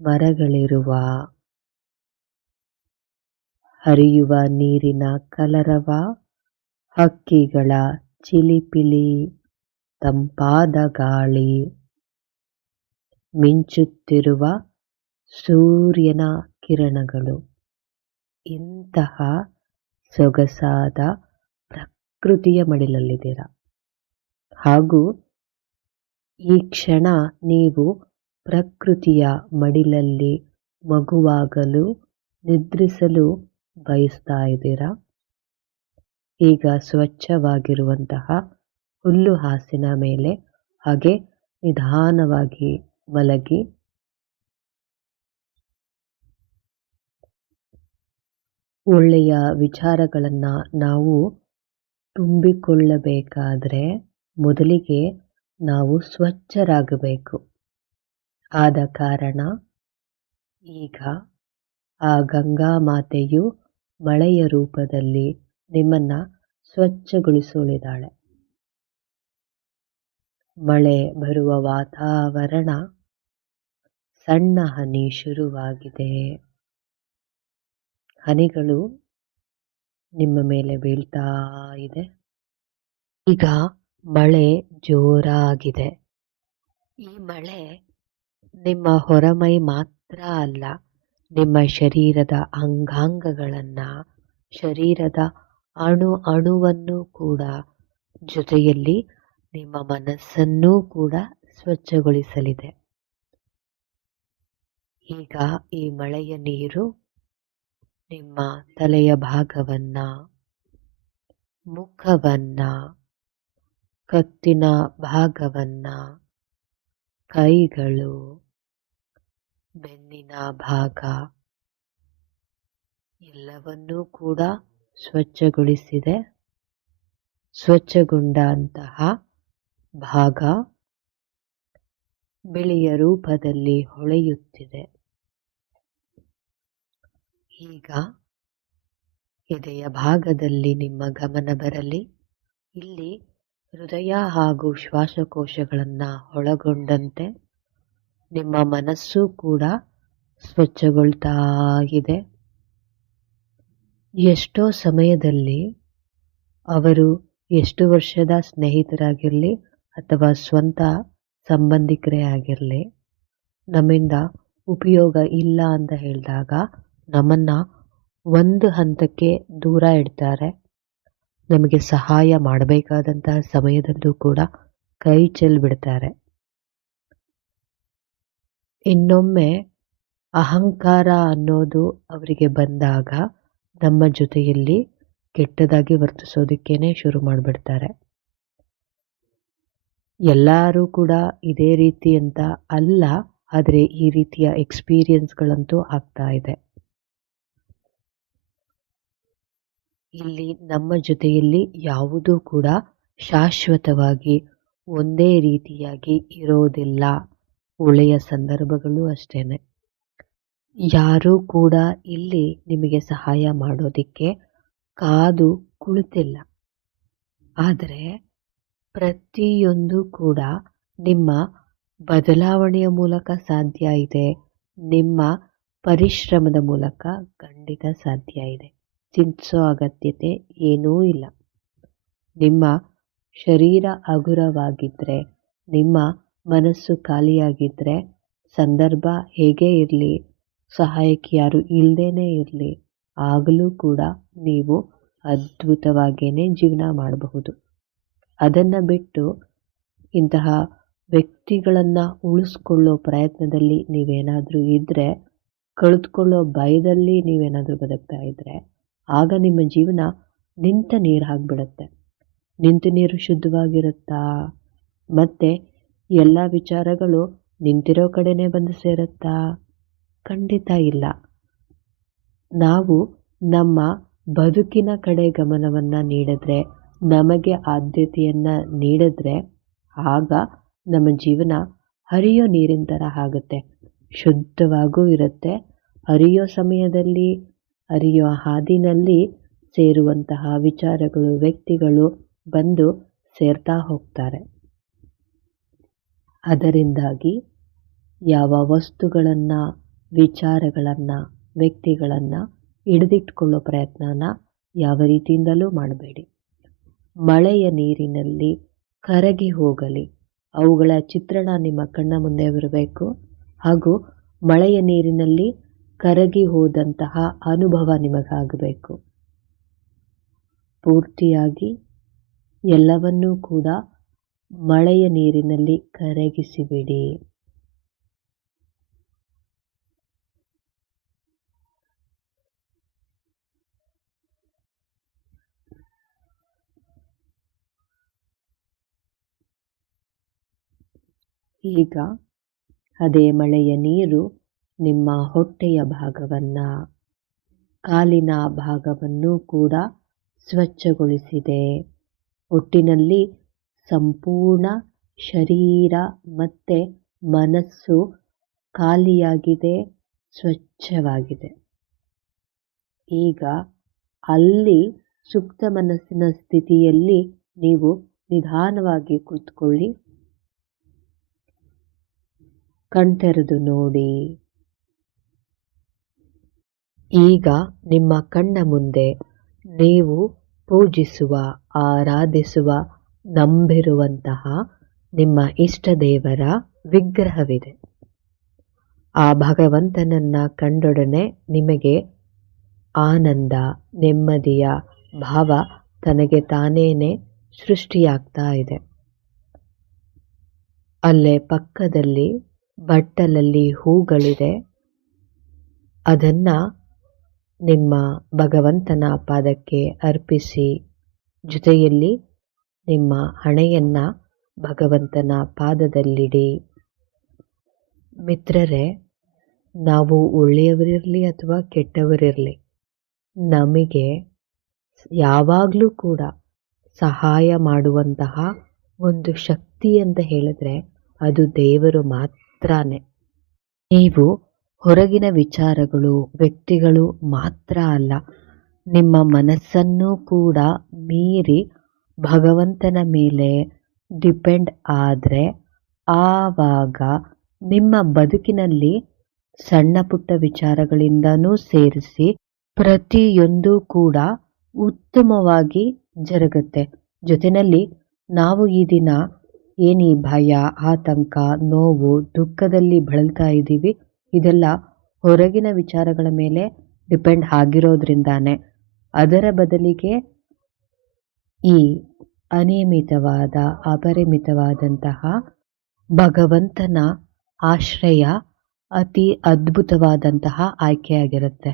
ಮರಗಳಿರುವ, ಹರಿಯುವ ನೀರಿನ ಕಲರವ, ಹಕ್ಕಿಗಳ ಚಿಲಿಪಿಲಿ, ತಂಪಾದ ಗಾಳಿ, ಮಿಂಚುತ್ತಿರುವ ಸೂರ್ಯನ ಕಿರಣಗಳು, ಇಂತಹ ಸೊಗಸಾದ ಪ್ರಕೃತಿಯ ಮಡಿಲಲ್ಲಿದ್ದೀರ. ಹಾಗೂ ಈ ಕ್ಷಣ ನೀವು ಪ್ರಕೃತಿಯ ಮಡಿಲಲ್ಲಿ ಮಗುವಾಗಲು, ನಿದ್ರಿಸಲು ಬಯಸ್ತಾ ಇದ್ದೀರಾ. ಈಗ ಸ್ವಚ್ಛವಾಗಿರುವಂತಹ ಹುಲ್ಲು ಹಾಸಿನ ಮೇಲೆ ಹಾಗೆ ನಿಧಾನವಾಗಿ ಮಲಗಿ ಒಳ್ಳೆಯ ವಿಚಾರಗಳನ್ನು ನಾವು ತುಂಬಿಕೊಳ್ಳಬೇಕಾದರೆ ಮೊದಲಿಗೆ ನಾವು ಸ್ವಚ್ಛರಾಗಬೇಕು. ಆದ ಕಾರಣ ಈಗ ಆ ಗಂಗಾ ಮಾತೆಯು ಮಳೆಯ ರೂಪದಲ್ಲಿ ನಿಮ್ಮನ್ನು ಸ್ವಚ್ಛಗೊಳಿಸಲಿದ್ದಾಳೆ. ಮಳೆ ಬರುವ ವಾತಾವರಣ, ಸಣ್ಣ ಹನಿ ಶುರುವಾಗಿದೆ. ಹನಿಗಳು ನಿಮ್ಮ ಮೇಲೆ ಬೀಳ್ತಾ ಇದೆ. ಈಗ ಮಳೆ ಜೋರಾಗಿದೆ. ಈ ಮಳೆ ನಿಮ್ಮ ಹೊರಮೈ ಮಾತ್ರ ಅಲ್ಲ, ನಿಮ್ಮ ಶರೀರದ ಅಂಗಾಂಗಗಳನ್ನ, ಶರೀರದ ಅಣುವನ್ನು ಕೂಡ, ಜೊತೆಯಲ್ಲಿ ನಿಮ್ಮ ಮನಸ್ಸನ್ನೂ ಕೂಡ ಸ್ವಚ್ಛಗೊಳಿಸಲಿದೆ. ಈಗ ಈ ಮಳೆಯ ನೀರು ನಿಮ್ಮ ತಲೆಯ ಭಾಗವನ್ನ, ಮುಖವನ್ನ, ಕತ್ತಿನ ಭಾಗವನ್ನ, ಕೈಗಳು, ಬೆನ್ನಿನ ಭಾಗ ಎಲ್ಲವನ್ನೂ ಕೂಡ ಸ್ವಚ್ಛಗೊಳಿಸಿದೆ. ಸ್ವಚ್ಛಗೊಂಡಂತಹ ಭಾಗ ಬಿಳಿಯ ರೂಪದಲ್ಲಿ ಹೊಳೆಯುತ್ತಿದೆ. ಈಗ ಎದೆಯ ಭಾಗದಲ್ಲಿ ನಿಮ್ಮ ಗಮನ ಬರಲಿ. ಇಲ್ಲಿ ಹೃದಯ ಹಾಗೂ ಶ್ವಾಸಕೋಶಗಳನ್ನ ಒಳಗೊಂಡಂತೆ ನಿಮ್ಮ ಮನಸ್ಸು ಕೂಡ ಸ್ವಚ್ಛಗೊಳ್ತಾ ಇದೆ. ಎಷ್ಟೋ ಸಮಯದಲ್ಲಿ ಅವರು ಎಷ್ಟು ವರ್ಷದ ಸ್ನೇಹಿತರಾಗಿರಲಿ ಅಥವಾ ಸ್ವಂತ ಸಂಬಂಧಿಕರೇ ಆಗಿರಲಿ, ನಮ್ಮಿಂದ ಉಪಯೋಗ ಇಲ್ಲ ಅಂತ ಹೇಳಿದಾಗ ನಮ್ಮನ್ನ ಒಂದು ಹಂತಕ್ಕೆ ದೂರ ಇಡ್ತಾರೆ. ನಮಗೆ ಸಹಾಯ ಮಾಡಬೇಕಾದಂತಹ ಸಮಯದಲ್ಲೂ ಕೂಡ ಕೈ ಚೆಲ್ಬಿಡ್ತಾರೆ. ಇನ್ನೊಮ್ಮೆ ಅಹಂಕಾರ ಅನ್ನೋದು ಅವರಿಗೆ ಬಂದಾಗ ನಮ್ಮ ಜೊತೆಯಲ್ಲಿ ಕೆಟ್ಟದಾಗಿ ವರ್ತಿಸೋದಕ್ಕೇನೆ ಶುರು ಮಾಡಿಬಿಡ್ತಾರೆ. ಎಲ್ಲರೂ ಕೂಡ ಇದೇ ರೀತಿ ಅಂತ ಅಲ್ಲ, ಆದರೆ ಈ ರೀತಿಯ ಎಕ್ಸ್ಪೀರಿಯನ್ಸ್ಗಳಂತೂ ಆಗ್ತಾ ಇದೆ. ಇಲ್ಲಿ ನಮ್ಮ ಜೊತೆಯಲ್ಲಿ ಯಾವುದೂ ಕೂಡ ಶಾಶ್ವತವಾಗಿ ಒಂದೇ ರೀತಿಯಾಗಿ ಇರೋದಿಲ್ಲ. ಒಳ್ಳೆಯ ಸಂದರ್ಭಗಳು ಅಷ್ಟೇನೆ. ಯಾರೂ ಕೂಡ ಇಲ್ಲಿ ನಿಮಗೆ ಸಹಾಯ ಮಾಡೋದಿಕ್ಕೆ ಕಾದು ಕುಳಿತಿಲ್ಲ. ಆದರೆ ಪ್ರತಿಯೊಂದು ಕೂಡ ನಿಮ್ಮ ಬದಲಾವಣೆಯ ಮೂಲಕ ಸಾಧ್ಯ ಇದೆ. ನಿಮ್ಮ ಪರಿಶ್ರಮದ ಮೂಲಕ ಖಂಡಿತ ಸಾಧ್ಯ ಇದೆ. ಚಿಂತಿಸೋ ಅಗತ್ಯತೆ ಏನೂ ಇಲ್ಲ. ನಿಮ್ಮ ಶರೀರ ಹಗುರವಾಗಿದ್ದರೆ, ನಿಮ್ಮ ಮನಸ್ಸು ಖಾಲಿಯಾಗಿದ್ದರೆ, ಸಂದರ್ಭ ಹೇಗೇ ಇರಲಿ, ಸಹಾಯಕ್ಕೆ ಯಾರು ಇಲ್ಲದೇನೆ ಇರಲಿ, ಆಗಲೂ ಕೂಡ ನೀವು ಅದ್ಭುತವಾಗಿಯೇ ಜೀವನ ಮಾಡಬಹುದು. ಅದನ್ನು ಬಿಟ್ಟು ಇಂತಹ ವ್ಯಕ್ತಿಗಳನ್ನು ಉಳಿಸ್ಕೊಳ್ಳೋ ಪ್ರಯತ್ನದಲ್ಲಿ ನೀವೇನಾದರೂ ಇದ್ದರೆ, ಕಳೆದುಕೊಳ್ಳೋ ಭಯದಲ್ಲಿ ನೀವೇನಾದರೂ ಬದುಕ್ತಾ ಇದ್ದರೆ, ಆಗ ನಿಮ್ಮ ಜೀವನ ನಿಂತ ನೀರು ಆಗಿಬಿಡುತ್ತೆ. ನಿಂತ ನೀರು ಶುದ್ಧವಾಗಿರುತ್ತಾ? ಮತ್ತು ಎಲ್ಲ ವಿಚಾರಗಳು ನಿಂತಿರೋ ಕಡೆನೇ ಬಂದು ಸೇರುತ್ತಾ? ಖಂಡಿತ ಇಲ್ಲ. ನಾವು ನಮ್ಮ ಬದುಕಿನ ಕಡೆ ಗಮನವನ್ನು ನೀಡಿದ್ರೆ, ನಮಗೆ ಆದ್ಯತೆಯನ್ನು ನೀಡಿದ್ರೆ, ಆಗ ನಮ್ಮ ಜೀವನ ಹರಿಯೋ ನೀರಿನ ಥರ ಆಗುತ್ತೆ. ಶುದ್ಧವಾಗೂ ಇರುತ್ತೆ. ಹರಿಯೋ ಸಮಯದಲ್ಲಿ, ಹರಿಯೋ ಹಾದಿನಲ್ಲಿ ಸೇರುವಂತಹ ವಿಚಾರಗಳು, ವ್ಯಕ್ತಿಗಳು ಬಂದು ಸೇರ್ತಾ ಹೋಗ್ತಾರೆ. ಅದರಿಂದಾಗಿ ಯಾವ ವಸ್ತುಗಳನ್ನು, ವಿಚಾರಗಳನ್ನು, ವ್ಯಕ್ತಿಗಳನ್ನು ಹಿಡಿದಿಟ್ಕೊಳ್ಳೋ ಪ್ರಯತ್ನನ ಯಾವ ರೀತಿಯಿಂದಲೂ ಮಾಡಬೇಡಿ. ಮಳೆಯ ನೀರಿನಲ್ಲಿ ಕರಗಿ ಹೋಗಲಿ. ಅವುಗಳ ಚಿತ್ರಣ ನಿಮ್ಮ ಕಣ್ಣ ಮುಂದೆ ಬರಬೇಕು. ಹಾಗೂ ಮಳೆಯ ನೀರಿನಲ್ಲಿ ಕರಗಿ ಹೋದಂತಹ ಅನುಭವ ನಿಮಗಾಗಬೇಕು. ಪೂರ್ತಿಯಾಗಿ ಎಲ್ಲವನ್ನೂ ಕೂಡ ಮಳೆಯ ನೀರಿನಲ್ಲಿ ಕರಗಿಸಿಬಿಡಿ. ಈಗ ಅದೇ ಮಳೆಯ ನೀರು ನಿಮ್ಮ ಹೊಟ್ಟೆಯ ಭಾಗವನ್ನು, ಕಾಲಿನ ಭಾಗವನ್ನು ಕೂಡ ಸ್ವಚ್ಛಗೊಳಿಸಿದೆ. ಒಟ್ಟಿನಲ್ಲಿ ಸಂಪೂರ್ಣ ಶರೀರ ಮತ್ತು ಮನಸ್ಸು ಖಾಲಿಯಾಗಿದೆ, ಸ್ವಚ್ಛವಾಗಿದೆ. ಈಗ ಅಲ್ಲಿ ಸುಪ್ತ ಮನಸ್ಸಿನ ಸ್ಥಿತಿಯಲ್ಲಿ ನೀವು ನಿಧಾನವಾಗಿ ಕೂತ್ಕೊಳ್ಳಿ. ಕಣ್ತೆರೆದು ನೋಡಿ. ಈಗ ನಿಮ್ಮ ಕಣ್ಣ ಮುಂದೆ ನೀವು ಪೂಜಿಸುವ, ಆರಾಧಿಸುವ, ನಂಬಿರುವಂತಹ ನಿಮ್ಮ ಇಷ್ಟ ದೇವರ ವಿಗ್ರಹವಿದೆ. ಆ ಭಗವಂತನನ್ನ ಕಂಡೊಡನೆ ನಿಮಗೆ ಆನಂದ, ನೆಮ್ಮದಿಯ ಭಾವ ತನಗೆ ತಾನೇನೆ ಸೃಷ್ಟಿಯಾಗ್ತಾ ಇದೆ. ಅಲ್ಲೇ ಪಕ್ಕದಲ್ಲಿ ಬಟ್ಟಲಲ್ಲಿ ಹೂಗಳಿದೆ. ಅದನ್ನ ನಿಮ್ಮ ಭಗವಂತನ ಪಾದಕ್ಕೆ ಅರ್ಪಿಸಿ, ಜೊತೆಯಲ್ಲಿ ನಿಮ್ಮ ಹಣೆಯನ್ನ ಭಗವಂತನ ಪಾದದಲ್ಲಿಡಿ. ಮಿತ್ರರೇ, ನಾವು ಒಳ್ಳೆಯವರಿರಲಿ ಅಥವಾ ಕೆಟ್ಟವರಿರಲಿ, ನಮಗೆ ಯಾವಾಗಲೂ ಕೂಡ ಸಹಾಯ ಮಾಡುವಂತಹ ಒಂದು ಶಕ್ತಿ ಅಂತ ಹೇಳಿದ್ರೆ ಅದು ದೇವರು ಮಾತ್ರನೇ. ನೀವು ಹೊರಗಿನ ವಿಚಾರಗಳು, ವ್ಯಕ್ತಿಗಳು ಮಾತ್ರ ಅಲ್ಲ, ನಿಮ್ಮ ಮನಸ್ಸನ್ನೂ ಕೂಡ ಮೀರಿ ಭಗವಂತನ ಮೇಲೆ ಡಿಪೆಂಡ್ ಆದರೆ ಆವಾಗ ನಿಮ್ಮ ಬದುಕಿನಲ್ಲಿ ಸಣ್ಣ ಪುಟ್ಟ ವಿಚಾರಗಳಿಂದನೂ ಸೇರಿಸಿ ಪ್ರತಿಯೊಂದು ಕೂಡ ಉತ್ತಮವಾಗಿ ಜರುಗುತ್ತೆ. ಜೊತೆಯಲ್ಲಿ ನಾವು ಈ ದಿನ ಏನಿ ಭಯ, ಆತಂಕ, ನೋವು, ದುಃಖದಲ್ಲಿ ಬಳಲ್ತಾ ಇದ್ದೀವಿ, ಇದೆಲ್ಲ ಹೊರಗಿನ ವಿಚಾರಗಳ ಮೇಲೆ ಡಿಪೆಂಡ್ ಆಗಿರೋದ್ರಿಂದಾನೆ. ಅದರ ಬದಲಿಗೆ ಈ ಅನಿಯಮಿತವಾದ, ಅಪರಿಮಿತವಾದಂತಹ ಭಗವಂತನ ಆಶ್ರಯ ಅತಿ ಅದ್ಭುತವಾದಂತಹ ಆಯ್ಕೆಯಾಗಿರುತ್ತೆ.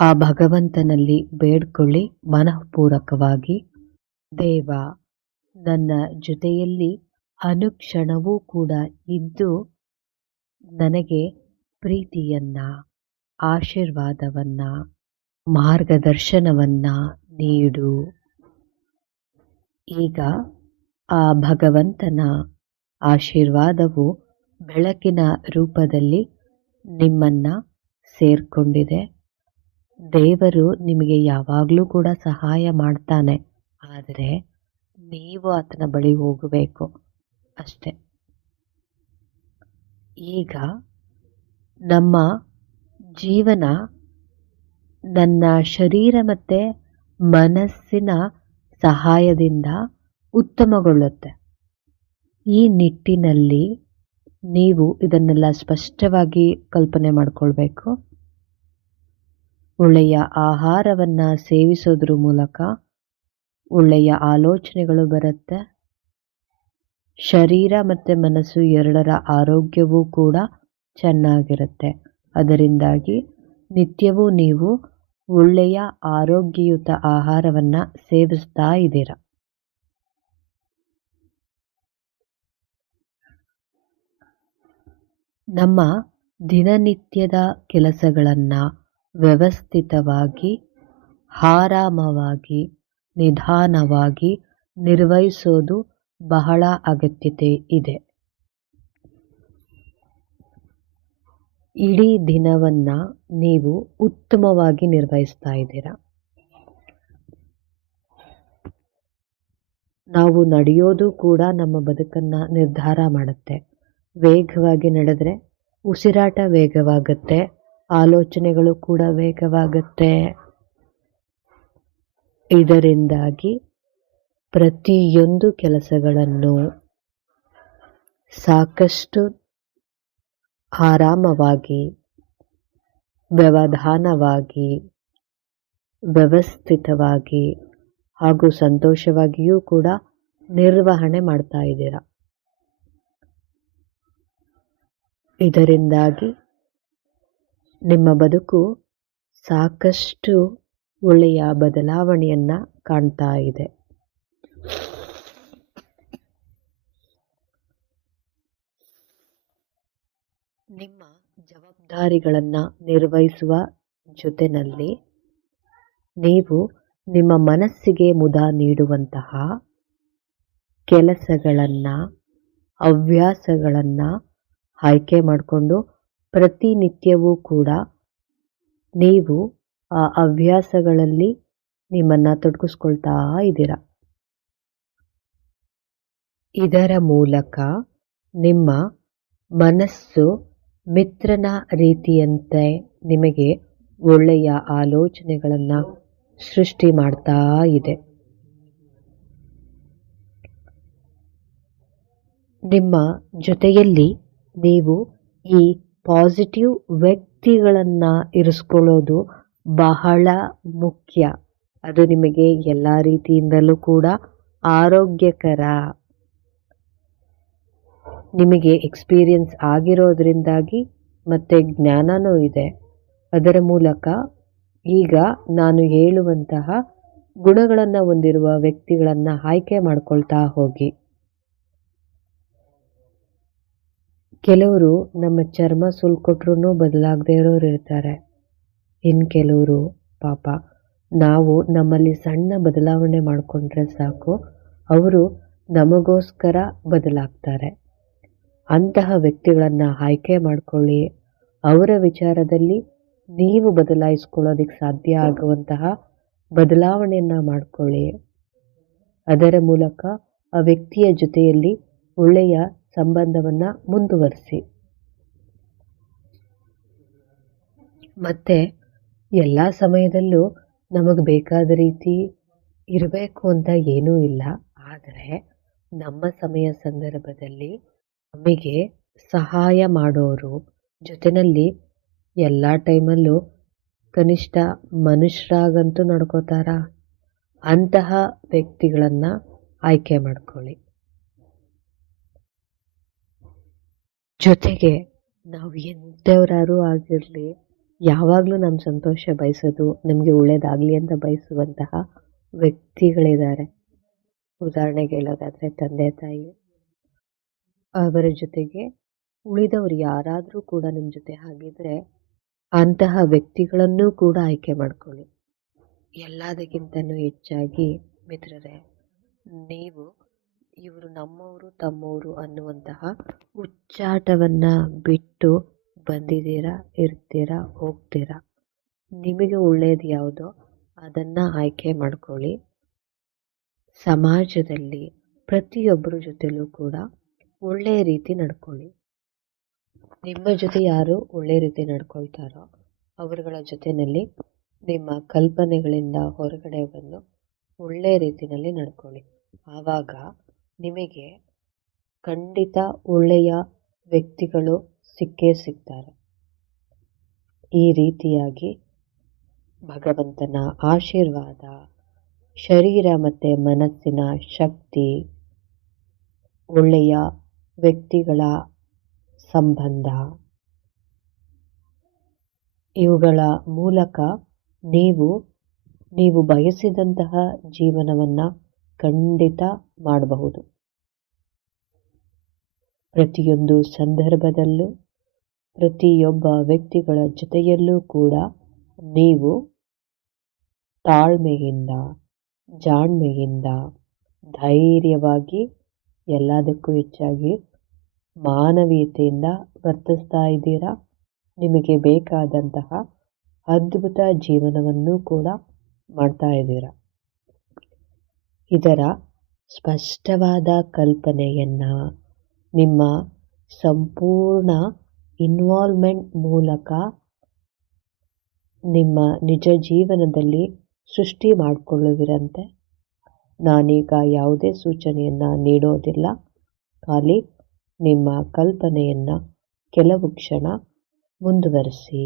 ಆ ಭಗವಂತನಲ್ಲಿ ಬೇಡ್ಕೊಳ್ಳಿ ಮನಃಪೂರ್ವಕವಾಗಿ, ದೇವ ನನ್ನ ಜೊತೆಯಲ್ಲಿ ಅನುಕ್ಷಣವೂ ಕೂಡ ಇದ್ದು ನನಗೆ ಪ್ರೀತಿಯನ್ನ, ಆಶೀರ್ವಾದವನ್ನ, ಮಾರ್ಗದರ್ಶನವನ್ನ ನೀಡು. ಈಗ ಆ ಭಗವಂತನ ಆಶೀರ್ವಾದವು ಬೆಳಕಿನ ರೂಪದಲ್ಲಿ ನಿಮ್ಮನ್ನ ಸೇರ್ಕೊಂಡಿದೆ. ದೇವರು ನಿಮಗೆ ಯಾವಾಗಲೂ ಕೂಡ ಸಹಾಯ ಮಾಡ್ತಾನೆ, ಆದರೆ ನೀವು ಆತನ ಬಳಿ ಹೋಗಬೇಕು ಅಷ್ಟೆ. ಈಗ ನಮ್ಮ ಜೀವನ ನನ್ನ ಶರೀರ ಮತ್ತು ಮನಸ್ಸಿನ ಸಹಾಯದಿಂದ ಉತ್ತಮಗೊಳ್ಳುತ್ತೆ. ಈ ನಿಟ್ಟಿನಲ್ಲಿ ನೀವು ಇದನ್ನೆಲ್ಲ ಸ್ಪಷ್ಟವಾಗಿ ಕಲ್ಪನೆ ಮಾಡಿಕೊಳ್ಬೇಕು. ಒಳ್ಳೆಯ ಆಹಾರವನ್ನು ಸೇವಿಸೋದ್ರ ಮೂಲಕ ಒಳ್ಳೆಯ ಆಲೋಚನೆಗಳು ಬರುತ್ತೆ. ಶರೀರ ಮತ್ತು ಮನಸ್ಸು ಎರಡರ ಆರೋಗ್ಯವೂ ಕೂಡ ಚೆನ್ನಾಗಿರುತ್ತೆ. ಅದರಿಂದಾಗಿ ನಿತ್ಯವೂ ನೀವು ಒಳ್ಳೆಯ ಆರೋಗ್ಯಯುತ ಆಹಾರವನ್ನು ಸೇವಿಸ್ತಾ ಇದ್ದೀರ. ನಮ್ಮ ದಿನನಿತ್ಯದ ಕೆಲಸಗಳನ್ನು ವ್ಯವಸ್ಥಿತವಾಗಿ, ಆರಾಮವಾಗಿ, ನಿಧಾನವಾಗಿ ನಿರ್ವಹಿಸೋದು ಬಹಳ ಅಗತ್ಯತೆ ಇದೆ. ಇಡೀ ದಿನವನ್ನು ನೀವು ಉತ್ತಮವಾಗಿ ನಿರ್ವಹಿಸ್ತಾ ಇದ್ದೀರ. ನಾವು ನಡೆಯೋದು ಕೂಡ ನಮ್ಮ ಬದುಕನ್ನು ನಿರ್ಧಾರ ಮಾಡುತ್ತೆ. ವೇಗವಾಗಿ ನಡೆದ್ರೆ ಉಸಿರಾಟ ವೇಗವಾಗುತ್ತೆ, ಆಲೋಚನೆಗಳು ಕೂಡ ವೇಗವಾಗುತ್ತೆ. ಇದರಿಂದಾಗಿ ಪ್ರತಿಯೊಂದು ಕೆಲಸಗಳನ್ನು ಸಾಕಷ್ಟು ಆರಾಮವಾಗಿ, ವ್ಯವಧಾನವಾಗಿ, ವ್ಯವಸ್ಥಿತವಾಗಿ ಹಾಗೂ ಸಂತೋಷವಾಗಿಯೂ ಕೂಡ ನಿರ್ವಹಣೆ ಮಾಡ್ತಾ ಇದ್ದೀರ. ಇದರಿಂದಾಗಿ ನಿಮ್ಮ ಬದುಕು ಸಾಕಷ್ಟು ಒಳ್ಳೆಯ ಬದಲಾವಣೆಯನ್ನು ಕಾಣ್ತಾ ಇದೆ. ನಿಮ್ಮ ಜವಾಬ್ದಾರಿಗಳನ್ನು ನಿರ್ವಹಿಸುವ ಜೊತೆಯಲ್ಲಿ ನೀವು ನಿಮ್ಮ ಮನಸ್ಸಿಗೆ ಮುದ ನೀಡುವಂತಹ ಕೆಲಸಗಳನ್ನು, ಹವ್ಯಾಸಗಳನ್ನು ಆಯ್ಕೆ ಮಾಡಿಕೊಂಡು ಪ್ರತಿನಿತ್ಯವೂ ಕೂಡ ನೀವು ಆ ಹವ್ಯಾಸಗಳಲ್ಲಿ ನಿಮ್ಮನ್ನು ತೊಡಗಿಸ್ಕೊಳ್ತಾ ಇದ್ದೀರ. ಇದರ ಮೂಲಕ ನಿಮ್ಮ ಮನಸ್ಸು ಮಿತ್ರನ ರೀತಿಯಂತೆ ನಿಮಗೆ ಒಳ್ಳೆಯ ಆಲೋಚನೆಗಳನ್ನು ಸೃಷ್ಟಿ ಮಾಡ್ತಾ ಇದೆ. ನಿಮ್ಮ ಜೊತೆಯಲ್ಲಿ ನೀವು ಈ ಪಾಸಿಟಿವ್ ವ್ಯಕ್ತಿಗಳನ್ನು ಇರಿಸ್ಕೊಳ್ಳೋದು ಬಹಳ ಮುಖ್ಯ. ಅದು ನಿಮಗೆ ಎಲ್ಲ ರೀತಿಯಿಂದಲೂ ಕೂಡ ಆರೋಗ್ಯಕರ. ನಿಮಗೆ ಎಕ್ಸ್ಪೀರಿಯನ್ಸ್ ಆಗಿರೋದ್ರಿಂದಾಗಿ ಮತ್ತು ಜ್ಞಾನವೂ ಇದೆ. ಅದರ ಮೂಲಕ ಈಗ ನಾನು ಹೇಳುವಂತಹ ಗುಣಗಳನ್ನು ಹೊಂದಿರುವ ವ್ಯಕ್ತಿಗಳನ್ನು ಆಯ್ಕೆ ಮಾಡ್ಕೊಳ್ತಾ ಹೋಗಿ. ಕೆಲವರು ನಮ್ಮ ಚರ್ಮ ಸುಲ್ಕೊಟ್ರೂ ಬದಲಾಗದೇ ಇರೋರು ಇರ್ತಾರೆ. ಇನ್ನು ಕೆಲವರು ಪಾಪ ನಾವು ನಮ್ಮಲ್ಲಿ ಸಣ್ಣ ಬದಲಾವಣೆ ಮಾಡಿಕೊಂಡ್ರೆ ಸಾಕು, ಅವರು ನಮಗೋಸ್ಕರ ಬದಲಾಗ್ತಾರೆ. ಅಂತಹ ವ್ಯಕ್ತಿಗಳನ್ನು ಆಯ್ಕೆ ಮಾಡಿಕೊಳ್ಳಿ. ಅವರ ವಿಚಾರದಲ್ಲಿ ನೀವು ಬದಲಾಯಿಸ್ಕೊಳ್ಳೋದಕ್ಕೆ ಸಾಧ್ಯ ಆಗುವಂತಹ ಬದಲಾವಣೆಯನ್ನು ಮಾಡಿಕೊಳ್ಳಿ. ಅದರ ಮೂಲಕ ಆ ವ್ಯಕ್ತಿಯ ಜೊತೆಯಲ್ಲಿ ಒಳ್ಳೆಯ ಸಂಬಂಧವನ್ನು ಮುಂದುವರಿಸಿ. ಮತ್ತು ಎಲ್ಲ ಸಮಯದಲ್ಲೂ ನಮಗೆ ಬೇಕಾದ ರೀತಿ ಇರಬೇಕು ಅಂತ ಏನೂ ಇಲ್ಲ. ಆದರೆ ನಮ್ಮ ಸಮಯ ಸಂದರ್ಭದಲ್ಲಿ ನಮಗೆ ಸಹಾಯ ಮಾಡೋರು ಜೊತೆಯಲ್ಲಿ ಎಲ್ಲ ಟೈಮಲ್ಲೂ ಕನಿಷ್ಠ ಮನುಷ್ಯರಾಗಂತೂ ನಡ್ಕೋತಾರ, ಅಂತಹ ವ್ಯಕ್ತಿಗಳನ್ನು ಆಯ್ಕೆ ಮಾಡ್ಕೊಳ್ಳಿ. ಜೊತೆಗೆ ನಾವು ಎಂಥವರಾರು ಆಗಿರಲಿ, ಯಾವಾಗಲೂ ನಮ್ಮ ಸಂತೋಷ ಬಯಸೋದು, ನಮಗೆ ಒಳ್ಳೆಯದಾಗಲಿ ಅಂತ ಬಯಸುವಂತಹ ವ್ಯಕ್ತಿಗಳಿದ್ದಾರೆ. ಉದಾಹರಣೆಗೆ ಹೇಳೋದಾದರೆ ತಂದೆ ತಾಯಿ, ಅವರ ಜೊತೆಗೆ ಉಳಿದವರು ಯಾರಾದರೂ ಕೂಡ ನಿಮ್ಮ ಜೊತೆ ಆಗಿದ್ದರೆ ಅಂತಹ ವ್ಯಕ್ತಿಗಳನ್ನೂ ಕೂಡ ಆಯ್ಕೆ ಮಾಡ್ಕೊಳ್ಳಿ. ಎಲ್ಲದಕ್ಕಿಂತನೂ ಹೆಚ್ಚಾಗಿ ಮಿತ್ರರೇ, ನೀವು ಇವರು ನಮ್ಮವರು ತಮ್ಮವರು ಅನ್ನುವಂತಹ ಹುಚ್ಚಾಟವನ್ನು ಬಿಟ್ಟು ಬಂದಿದ್ದೀರಾ, ಇರ್ತೀರಾ, ಹೋಗ್ತೀರಾ. ನಿಮಗೆ ಒಳ್ಳೆಯದು ಯಾವುದೋ ಅದನ್ನು ಆಯ್ಕೆ ಮಾಡ್ಕೊಳ್ಳಿ. ಸಮಾಜದಲ್ಲಿ ಪ್ರತಿಯೊಬ್ಬರ ಜೊತೆಲೂ ಕೂಡ ಒಳ್ಳೆಯ ರೀತಿ ನಡ್ಕೊಳ್ಳಿ. ನಿಮ್ಮ ಜೊತೆ ಯಾರು ಒಳ್ಳೆಯ ರೀತಿ ನಡ್ಕೊಳ್ತಾರೋ ಅವರುಗಳ ಜೊತೆಯಲ್ಲಿ ನಿಮ್ಮ ಕಲ್ಪನೆಗಳಿಂದ ಹೊರಗಡೆ ಬಂದು ಒಳ್ಳೆಯ ರೀತಿಯಲ್ಲಿ ನಡ್ಕೊಳ್ಳಿ. ಆವಾಗ ನಿಮಗೆ ಖಂಡಿತ ಒಳ್ಳೆಯ ವ್ಯಕ್ತಿಗಳು ಸಿಕ್ಕೇ ಸಿಗ್ತಾರೆ. ಈ ರೀತಿಯಾಗಿ ಭಗವಂತನ ಆಶೀರ್ವಾದ, ಶರೀರ ಮತ್ತು ಮನಸ್ಸಿನ ಶಕ್ತಿ, ಒಳ್ಳೆಯ ವ್ಯಕ್ತಿಗಳ ಸಂಬಂಧ, ಇವುಗಳ ಮೂಲಕ ನೀವು ಬಯಸಿದಂತಹ ಜೀವನವನ್ನು ಖಂಡಿತ ಮಾಡಬಹುದು. ಪ್ರತಿಯೊಂದು ಸಂದರ್ಭದಲ್ಲೂ ಪ್ರತಿಯೊಬ್ಬ ವ್ಯಕ್ತಿಗಳ ಜೊತೆಯಲ್ಲೂ ಕೂಡ ನೀವು ತಾಳ್ಮೆಯಿಂದ, ಜಾಣ್ಮೆಯಿಂದ, ಧೈರ್ಯವಾಗಿ, ಎಲ್ಲದಕ್ಕೂ ಹೆಚ್ಚಾಗಿ ಮಾನವೀಯತೆಯಿಂದ ವರ್ತಿಸ್ತಾ ಇದ್ದೀರಾ. ನಿಮಗೆ ಬೇಕಾದಂತಹ ಅದ್ಭುತ ಜೀವನವನ್ನು ಕೂಡ ಮಾಡ್ತಾ ಇದ್ದೀರಾ. ಇದರ ಸ್ಪಷ್ಟವಾದ ಕಲ್ಪನೆಯನ್ನು ನಿಮ್ಮ ಸಂಪೂರ್ಣ ಇನ್ವಾಲ್ವ್ಮೆಂಟ್ ಮೂಲಕ ನಿಮ್ಮ ನಿಜ ಜೀವನದಲ್ಲಿ ಸೃಷ್ಟಿ ಮಾಡಿಕೊಳ್ಳುವಿರಂತೆ. ನಾನೀಗ ಯಾವುದೇ ಸೂಚನೆಯನ್ನು ನೀಡೋದಿಲ್ಲ, ಖಾಲಿ ನಿಮ್ಮ ಕಲ್ಪನೆಯನ್ನು ಕೆಲವು ಕ್ಷಣ ಮುಂದುವರಿಸಿ.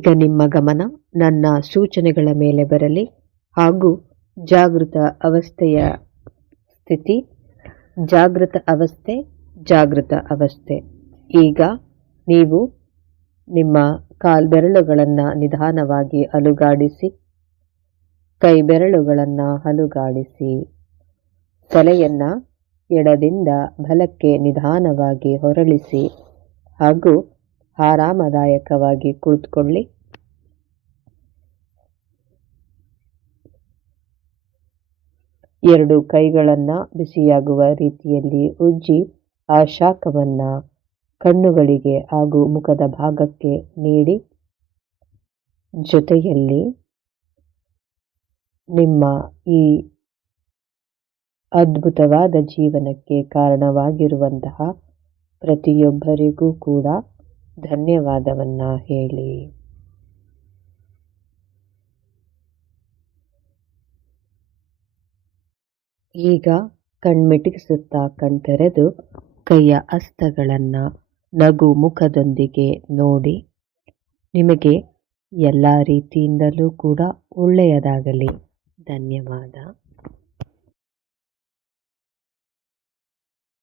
ಈಗ ನಿಮ್ಮ ಗಮನ ನನ್ನ ಸೂಚನೆಗಳ ಮೇಲೆ ಬರಲಿ ಹಾಗೂ ಜಾಗೃತ ಅವಸ್ಥೆಯ ಸ್ಥಿತಿ, ಜಾಗೃತ ಅವಸ್ಥೆ, ಜಾಗೃತ ಅವಸ್ಥೆ. ಈಗ ನೀವು ನಿಮ್ಮ ಕಾಲ್ಬೆರಳುಗಳನ್ನು ನಿಧಾನವಾಗಿ ಅಲುಗಾಡಿಸಿ, ಕೈ ಬೆರಳುಗಳನ್ನು ಅಲುಗಾಡಿಸಿ, ತಲೆಯನ್ನು ಎಡದಿಂದ ಬಲಕ್ಕೆ ನಿಧಾನವಾಗಿ ಹೊರಳಿಸಿ ಹಾಗೂ ಆರಾಮದಾಯಕವಾಗಿ ಕುಳಿತುಕೊಳ್ಳಿ. ಎರಡು ಕೈಗಳನ್ನು ಬಿಸಿಯಾಗುವ ರೀತಿಯಲ್ಲಿ ಉಜ್ಜಿ ಆ ಶಾಖವನ್ನು ಕಣ್ಣುಗಳಿಗೆ ಹಾಗೂ ಮುಖದ ಭಾಗಕ್ಕೆ ನೀಡಿ, ಜೊತೆಯಲ್ಲಿ ನಿಮ್ಮ ಈ ಅದ್ಭುತವಾದ ಜೀವನಕ್ಕೆ ಕಾರಣವಾಗಿರುವಂತಹ ಪ್ರತಿಯೊಬ್ಬರಿಗೂ ಕೂಡ ಧನ್ಯವಾದವನ್ನ ಹೇಳಿ. ಈಗ ಕಣ್ಮಿಟುಕಿಸುತ್ತಾ ಕಣ್ತೆರೆದು ಕೈಯ ಹಸ್ತಗಳನ್ನು ನಗು ಮುಖದೊಂದಿಗೆ ನೋಡಿ. ನಿಮಗೆ ಎಲ್ಲ ರೀತಿಯಿಂದಲೂ ಕೂಡ ಒಳ್ಳೆಯದಾಗಲಿ. ಧನ್ಯವಾದ.